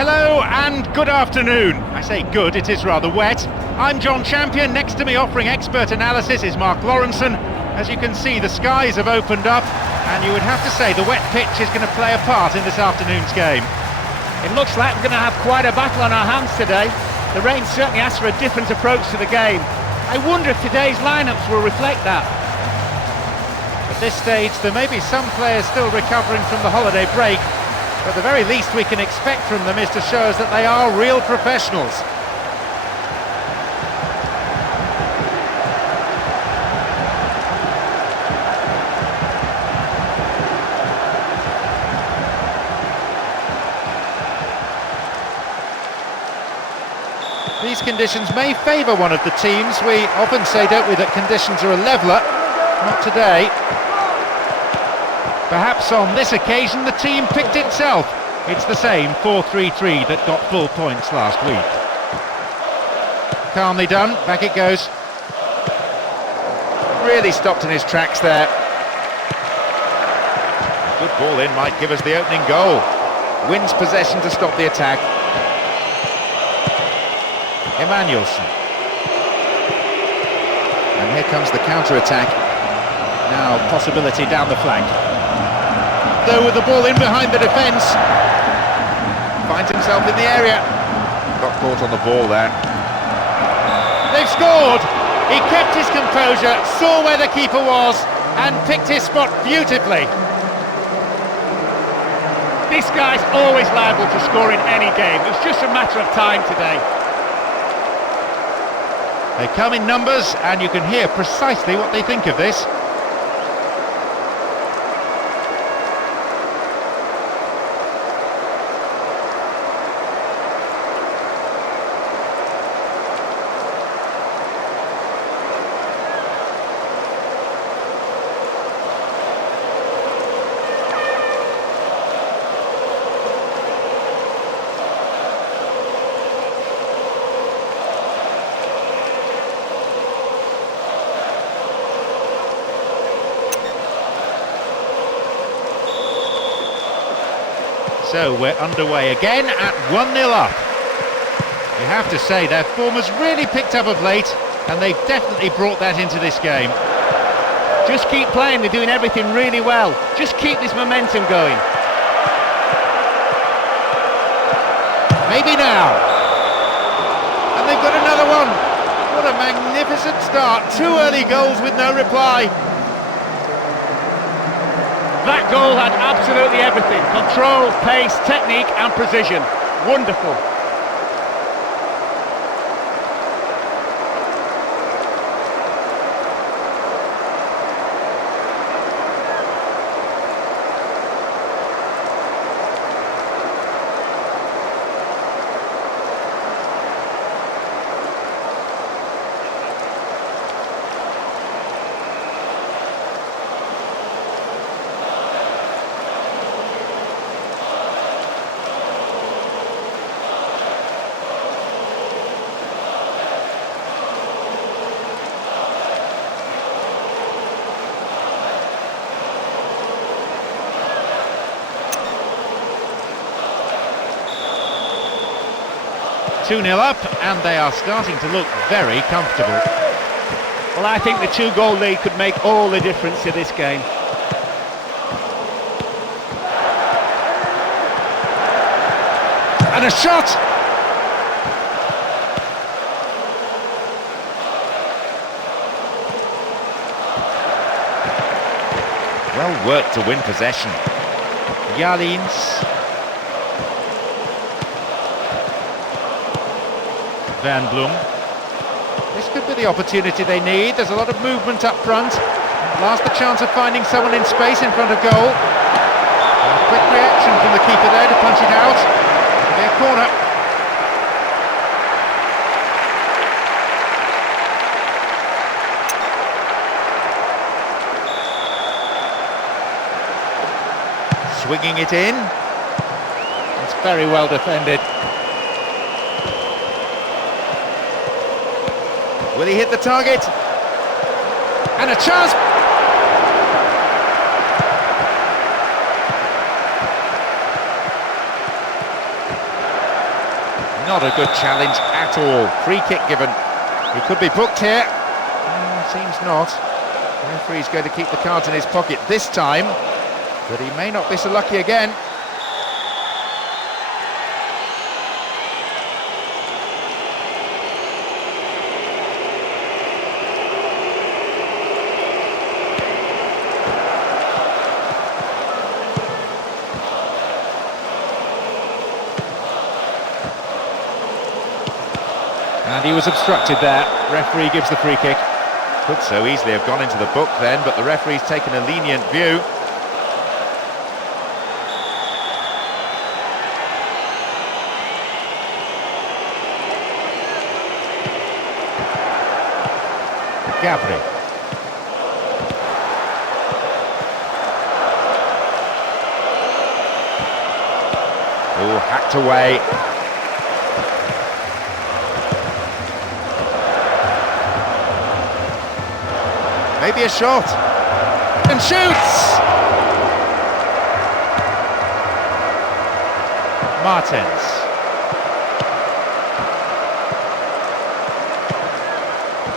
Hello and good afternoon. I say good, it is rather wet. I'm John Champion. Next to me offering expert analysis is Mark Lawrenson. As you can see, the skies have opened up, and you would have to say the wet pitch is going to play a part in this afternoon's game. It looks like we're going to have quite a battle on our hands today. The rain certainly asks for a different approach to the game. I wonder if today's lineups will reflect that. At this stage, there may be some players still recovering from the holiday break, but the very least we can expect from them is to show us that they are real professionals. These conditions may favour one of the teams. We often say, don't we, that conditions are a leveller. Not today. Perhaps on this occasion the team picked itself. It's the same 4-3-3 that got full points last week. Calmly done, back it goes. Really stopped in his tracks there. Good ball in, might give us the opening goal. Wins possession to stop the attack. Emmanuelson. And here comes the counter-attack. Now possibility down the flank. Though with the ball in behind the defence, finds himself in the area. Got caught on the ball there. They've scored! He kept his composure, saw where the keeper was, and picked his spot beautifully. This guy's always liable to score in any game. It's just a matter of time today. They come in numbers, and you can hear precisely what they think of this. So we're underway again at 1-0 up. You have to say their form has really picked up of late, and they've definitely brought that into this game. Just keep playing, they're doing everything really well. Just keep this momentum going. Maybe now. And they've got another one. What a magnificent start. 2 early goals with no reply. That goal had absolutely everything. Control, pace, technique and precision. Wonderful. Two 2-0 up, and they are starting to look very comfortable. Well, I think the 2-goal lead could make all the difference to this game. And a shot! Well worked to win possession. Jalins. Van Bloem. This could be the opportunity they need. There's a lot of movement up front. Last the chance of finding someone in space in front of goal. A quick reaction from the keeper there to punch it out. It'll be a corner. Swinging it in. It's very well defended. Will he hit the target? And a chance! Not a good challenge at all. Free kick given. He could be booked here. Seems not. The referee's going to keep the cards in his pocket this time, but he may not be so lucky again. And he was obstructed there. Referee gives the free kick. Could so easily have gone into the book then, but the referee's taken a lenient view. Gabri. Oh, hacked away. Maybe a shot. And shoots! Martens.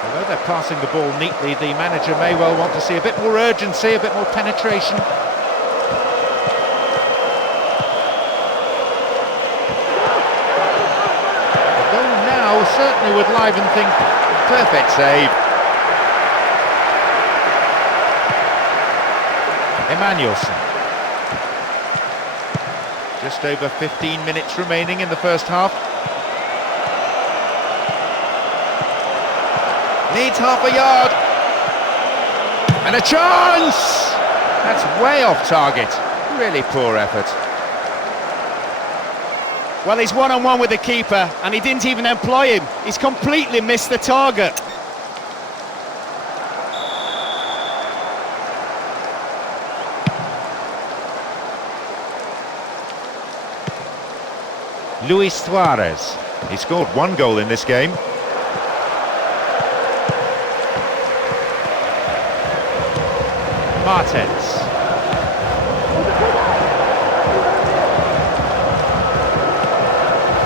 Although they're passing the ball neatly, the manager may well want to see a bit more urgency, a bit more penetration. The goal now certainly would liven things. Perfect save. Emmanuelson. Just over 15 minutes remaining in the first half. Needs half a yard. And a chance! That's way off target. Really poor effort. Well, he's one-on-one with the keeper, and he didn't even employ him. He's completely missed the target. Luis Suarez. He scored one goal in this game. Martens.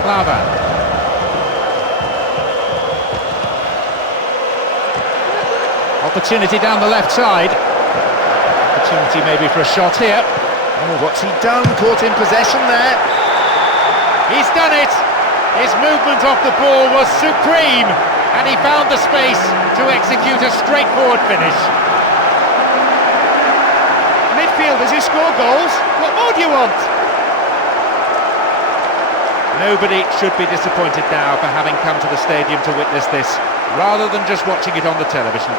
Clavan. Opportunity down the left side. Opportunity maybe for a shot here. Oh, what's he done? Caught in possession there. He's done it! His movement off the ball was supreme, and he found the space to execute a straightforward finish. Midfielders who score goals, what more do you want? Nobody should be disappointed now for having come to the stadium to witness this, rather than just watching it on the television.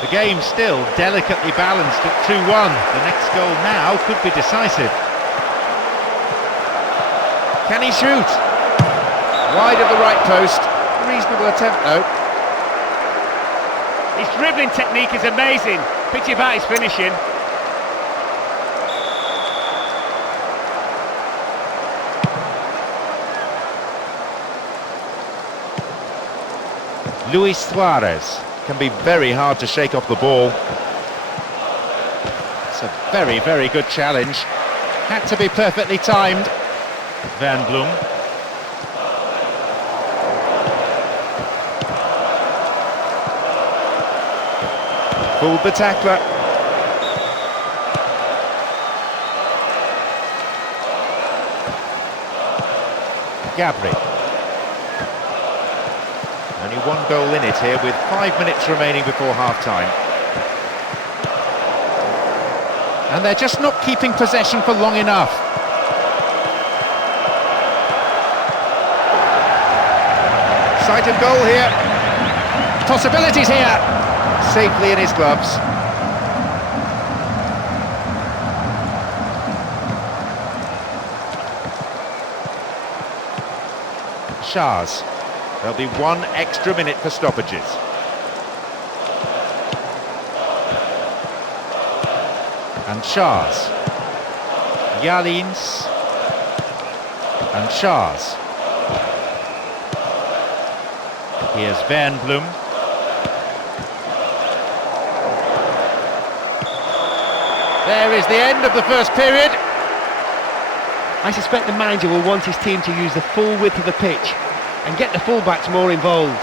The game still delicately balanced at 2-1. The next goal now could be decisive. Can he shoot? Wide of the right post. Reasonable attempt though. His dribbling technique is amazing. Pity about his finishing. Luis Suarez. Can be very hard to shake off the ball. It's a very, very good challenge. Had to be perfectly timed. Van Bloem. Fooled the tackler. Gabri. Only one goal in it here with 5 minutes remaining before half-time. And they're just not keeping possession for long enough. Sight of goal here. Possibilities here. Safely in his gloves. Shahs. There'll be 1 extra minute for stoppages. And Schars. Jalins. And Schars. Here's Wernbloem. There is the end of the first period. I suspect the manager will want his team to use the full width of the pitch and get the fullbacks more involved.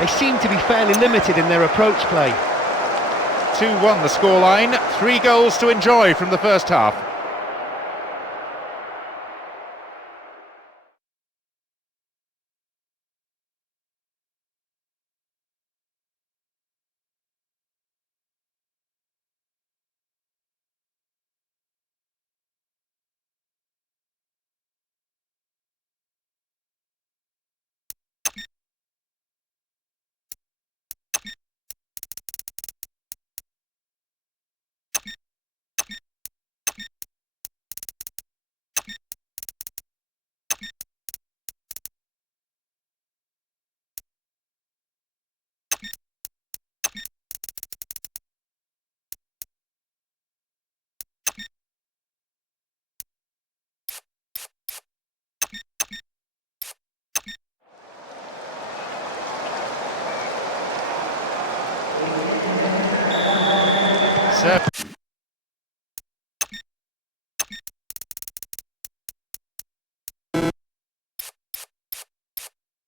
They seem to be fairly limited in their approach play. 2-1 the scoreline, 3 goals to enjoy from the first half.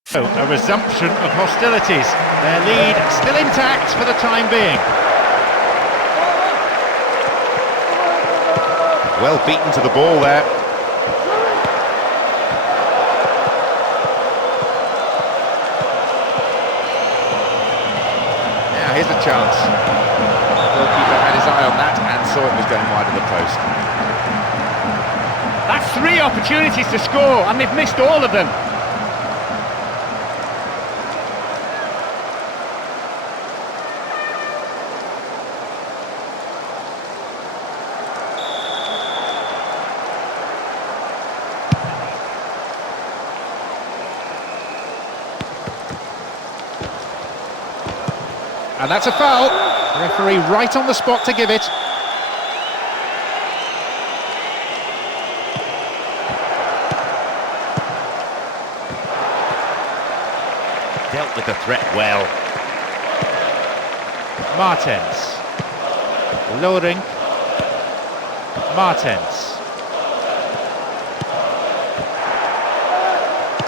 So, a resumption of hostilities. Their lead still intact for the time being. Well beaten to the ball there. Now here's a chance. The goalkeeper had his eye on that and saw it was going wide of the post. That's 3 opportunities to score, and they've missed all of them. And that's a foul. The referee right on the spot to give it. Dealt with the threat well. Martens. Loring. Martens.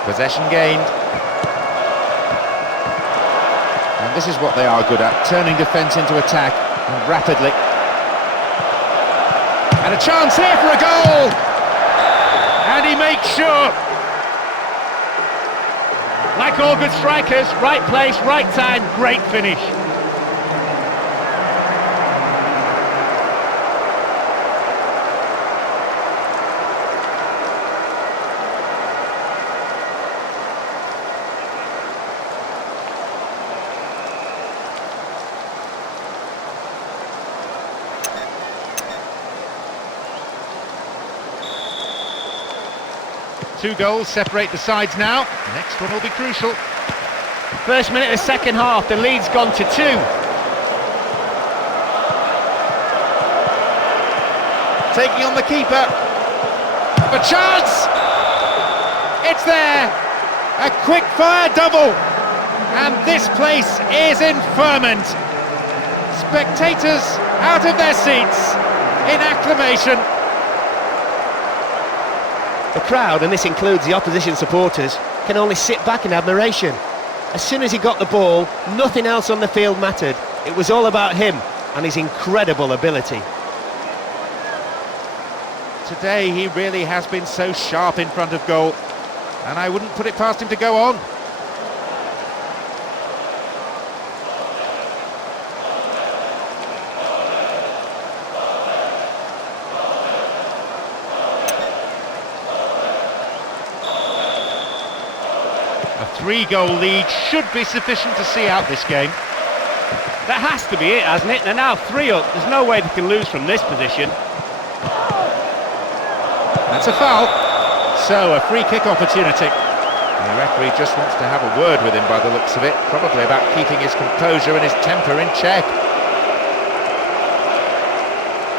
Possession gained. And this is what they are good at, turning defence into attack, and rapidly. And a chance here for a goal! And he makes sure. Like all good strikers, right place, right time, great finish. Two goals separate the sides now. The next one will be crucial. First minute of the second half, the lead's gone to 2. Taking on the keeper. A chance! It's there! A quick-fire double! And this place is in ferment. Spectators out of their seats in acclamation. The crowd, and this includes the opposition supporters, can only sit back in admiration. As soon as he got the ball, nothing else on the field mattered. It was all about him and his incredible ability. Today he really has been so sharp in front of goal, and I wouldn't put it past him to go on. A 3-goal lead should be sufficient to see out this game. That has to be it, hasn't it? They're now 3 up. There's no way they can lose from this position. That's a foul. So, a free kick opportunity. The referee just wants to have a word with him by the looks of it, probably about keeping his composure and his temper in check.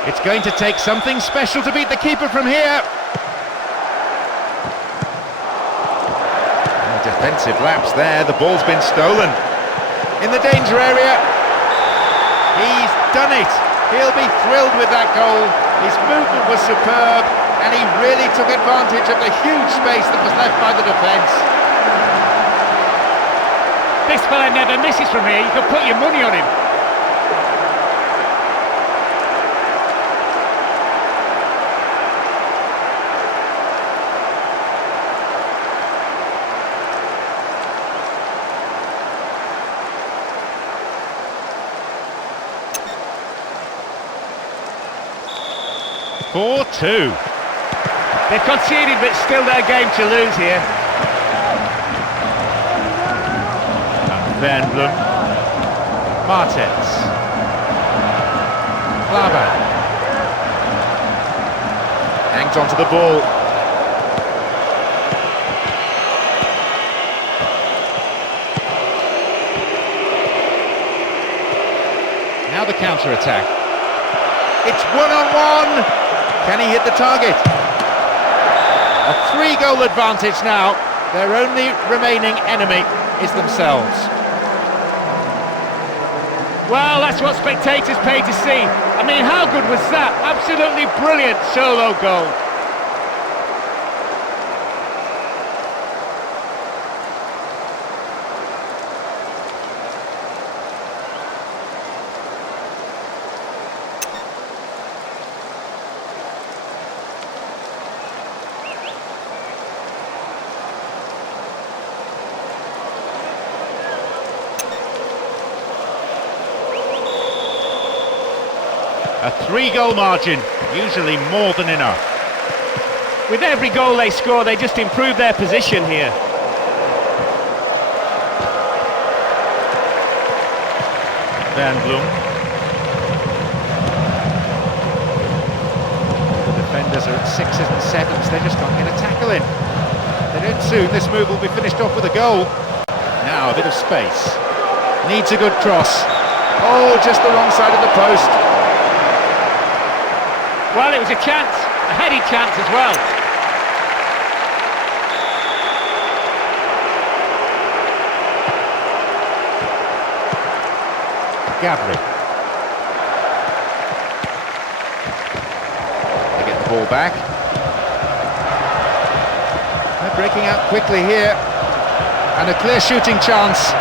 It's going to take something special to beat the keeper from here. Defensive lapse there, the ball's been stolen. In the danger area, he's done it. He'll be thrilled with that goal. His movement was superb, and he really took advantage of the huge space that was left by the defence. This fella never misses from here, you could put your money on him. Two. They've conceded, but it's still their game to lose here. Van Blum. Martens. Klavan. Hangs onto the ball. Now the counter-attack. It's one-on-one! Can he hit the target? A 3-goal advantage now. Their only remaining enemy is themselves. Well, that's what spectators pay to see. I mean, how good was that? Absolutely brilliant solo goal. A 3-goal margin, usually more than enough. With every goal they score, they just improve their position here. Van Blum. The defenders are at 6s and 7s, they just can't get a tackle in. They don't soon, this move will be finished off with a goal. Now a bit of space. Needs a good cross. Oh, just the wrong side of the post. Well, it was a chance, a heady chance as well. Gabri. They get the ball back. They're breaking out quickly here. And a clear shooting chance.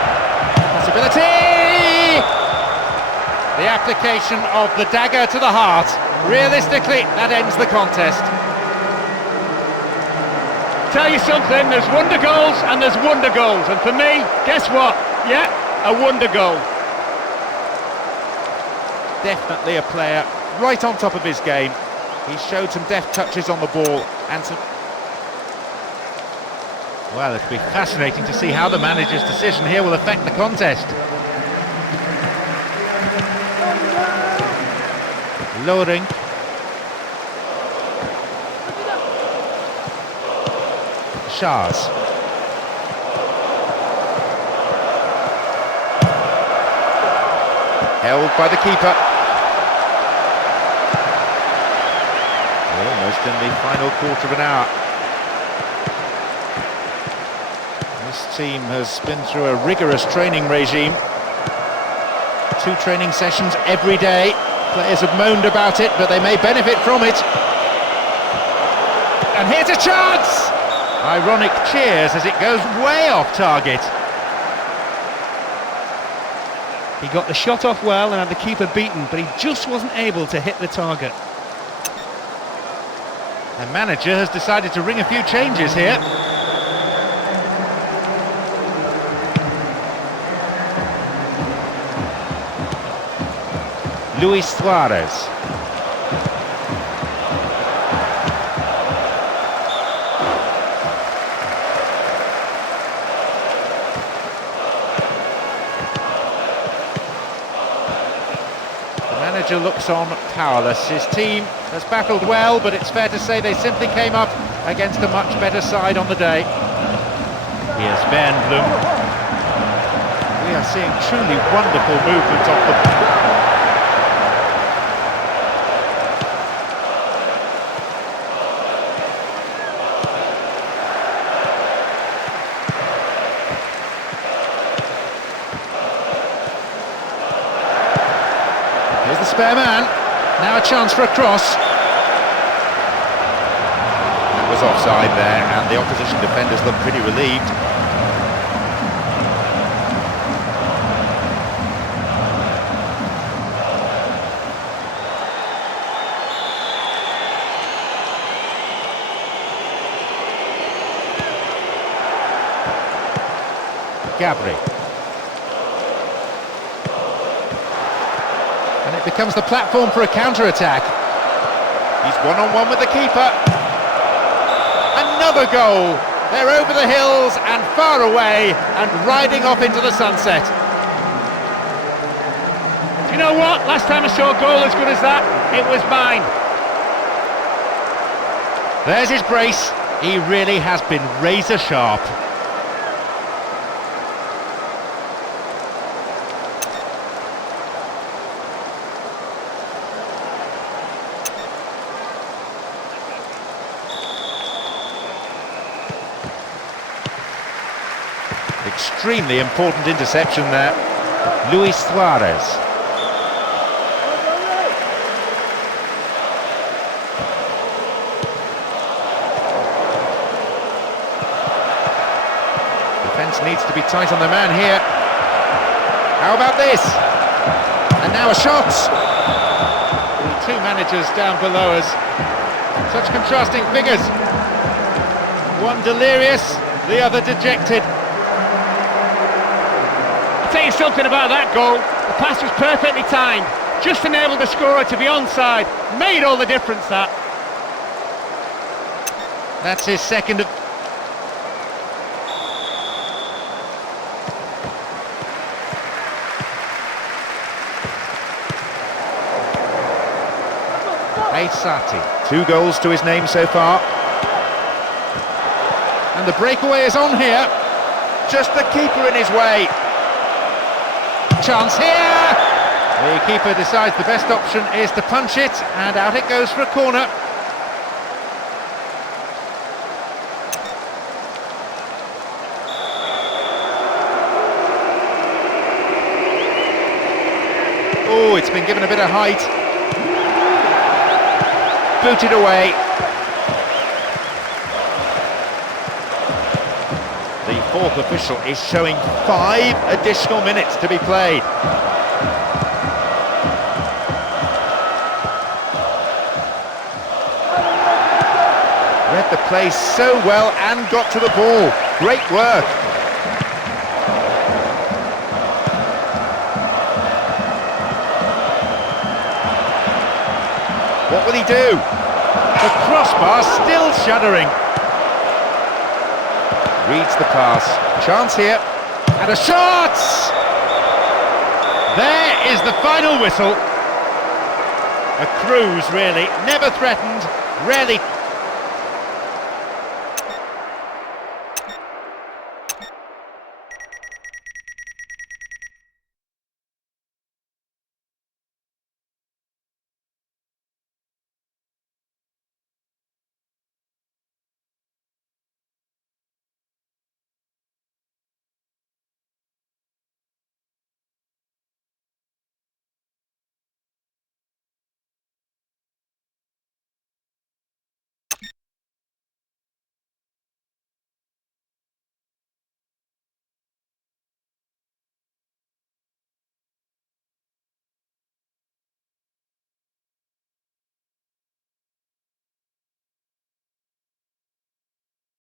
Possibility! The application of the dagger to the heart. Realistically, that ends the contest. Tell you something, there's wonder goals and there's wonder goals. And for me, guess what? Yeah, a wonder goal. Definitely a player right on top of his game. He showed some deft touches on the ball and some... Well, it'll be fascinating to see how the manager's decision here will affect the contest. Loring. Shars. Held by the keeper. We're almost in the final quarter of an hour. This team has been through a rigorous training regime. 2 training sessions every day. Players have moaned about it, but they may benefit from it. And here's a chance! Ironic cheers as it goes way off target. He got the shot off well and had the keeper beaten, but he just wasn't able to hit the target. The manager has decided to ring a few changes here. Luis Suarez. The manager looks on powerless. His team has battled well, but it's fair to say they simply came up against a much better side on the day. Here's Wernbloem. We are seeing truly wonderful movement off the... Here's the spare man. Now a chance for a cross. That was offside there, and the opposition defenders look pretty relieved. Gabri. And it becomes the platform for a counter-attack. He's one-on-one with the keeper. Another goal! They're over the hills and far away and riding off into the sunset. Do you know what? Last time I saw a goal as good as that, it was mine. There's his brace. He really has been razor sharp. Extremely important interception there. Luis Suarez. Defence needs to be tight on the man here. How about this? And now a shot. Two managers down below us. Such contrasting figures. One delirious, the other dejected. I'll tell you something about that goal. The pass was perfectly timed. Just enabled the scorer to be onside. Made all the difference, that. That's his second. Aysati. 2 goals to his name so far. And the breakaway is on here. Just the keeper in his way. Chance here! The keeper decides the best option is to punch it, and out it goes for a corner. Oh, it's been given a bit of height. Booted away. The 4th official is showing 5 additional minutes to be played. Read the play so well and got to the ball. Great work. What will he do? The crossbar still shuddering. Reads the pass. Chance here. And a shot! There is the final whistle. A cruise, really. Never threatened. Rarely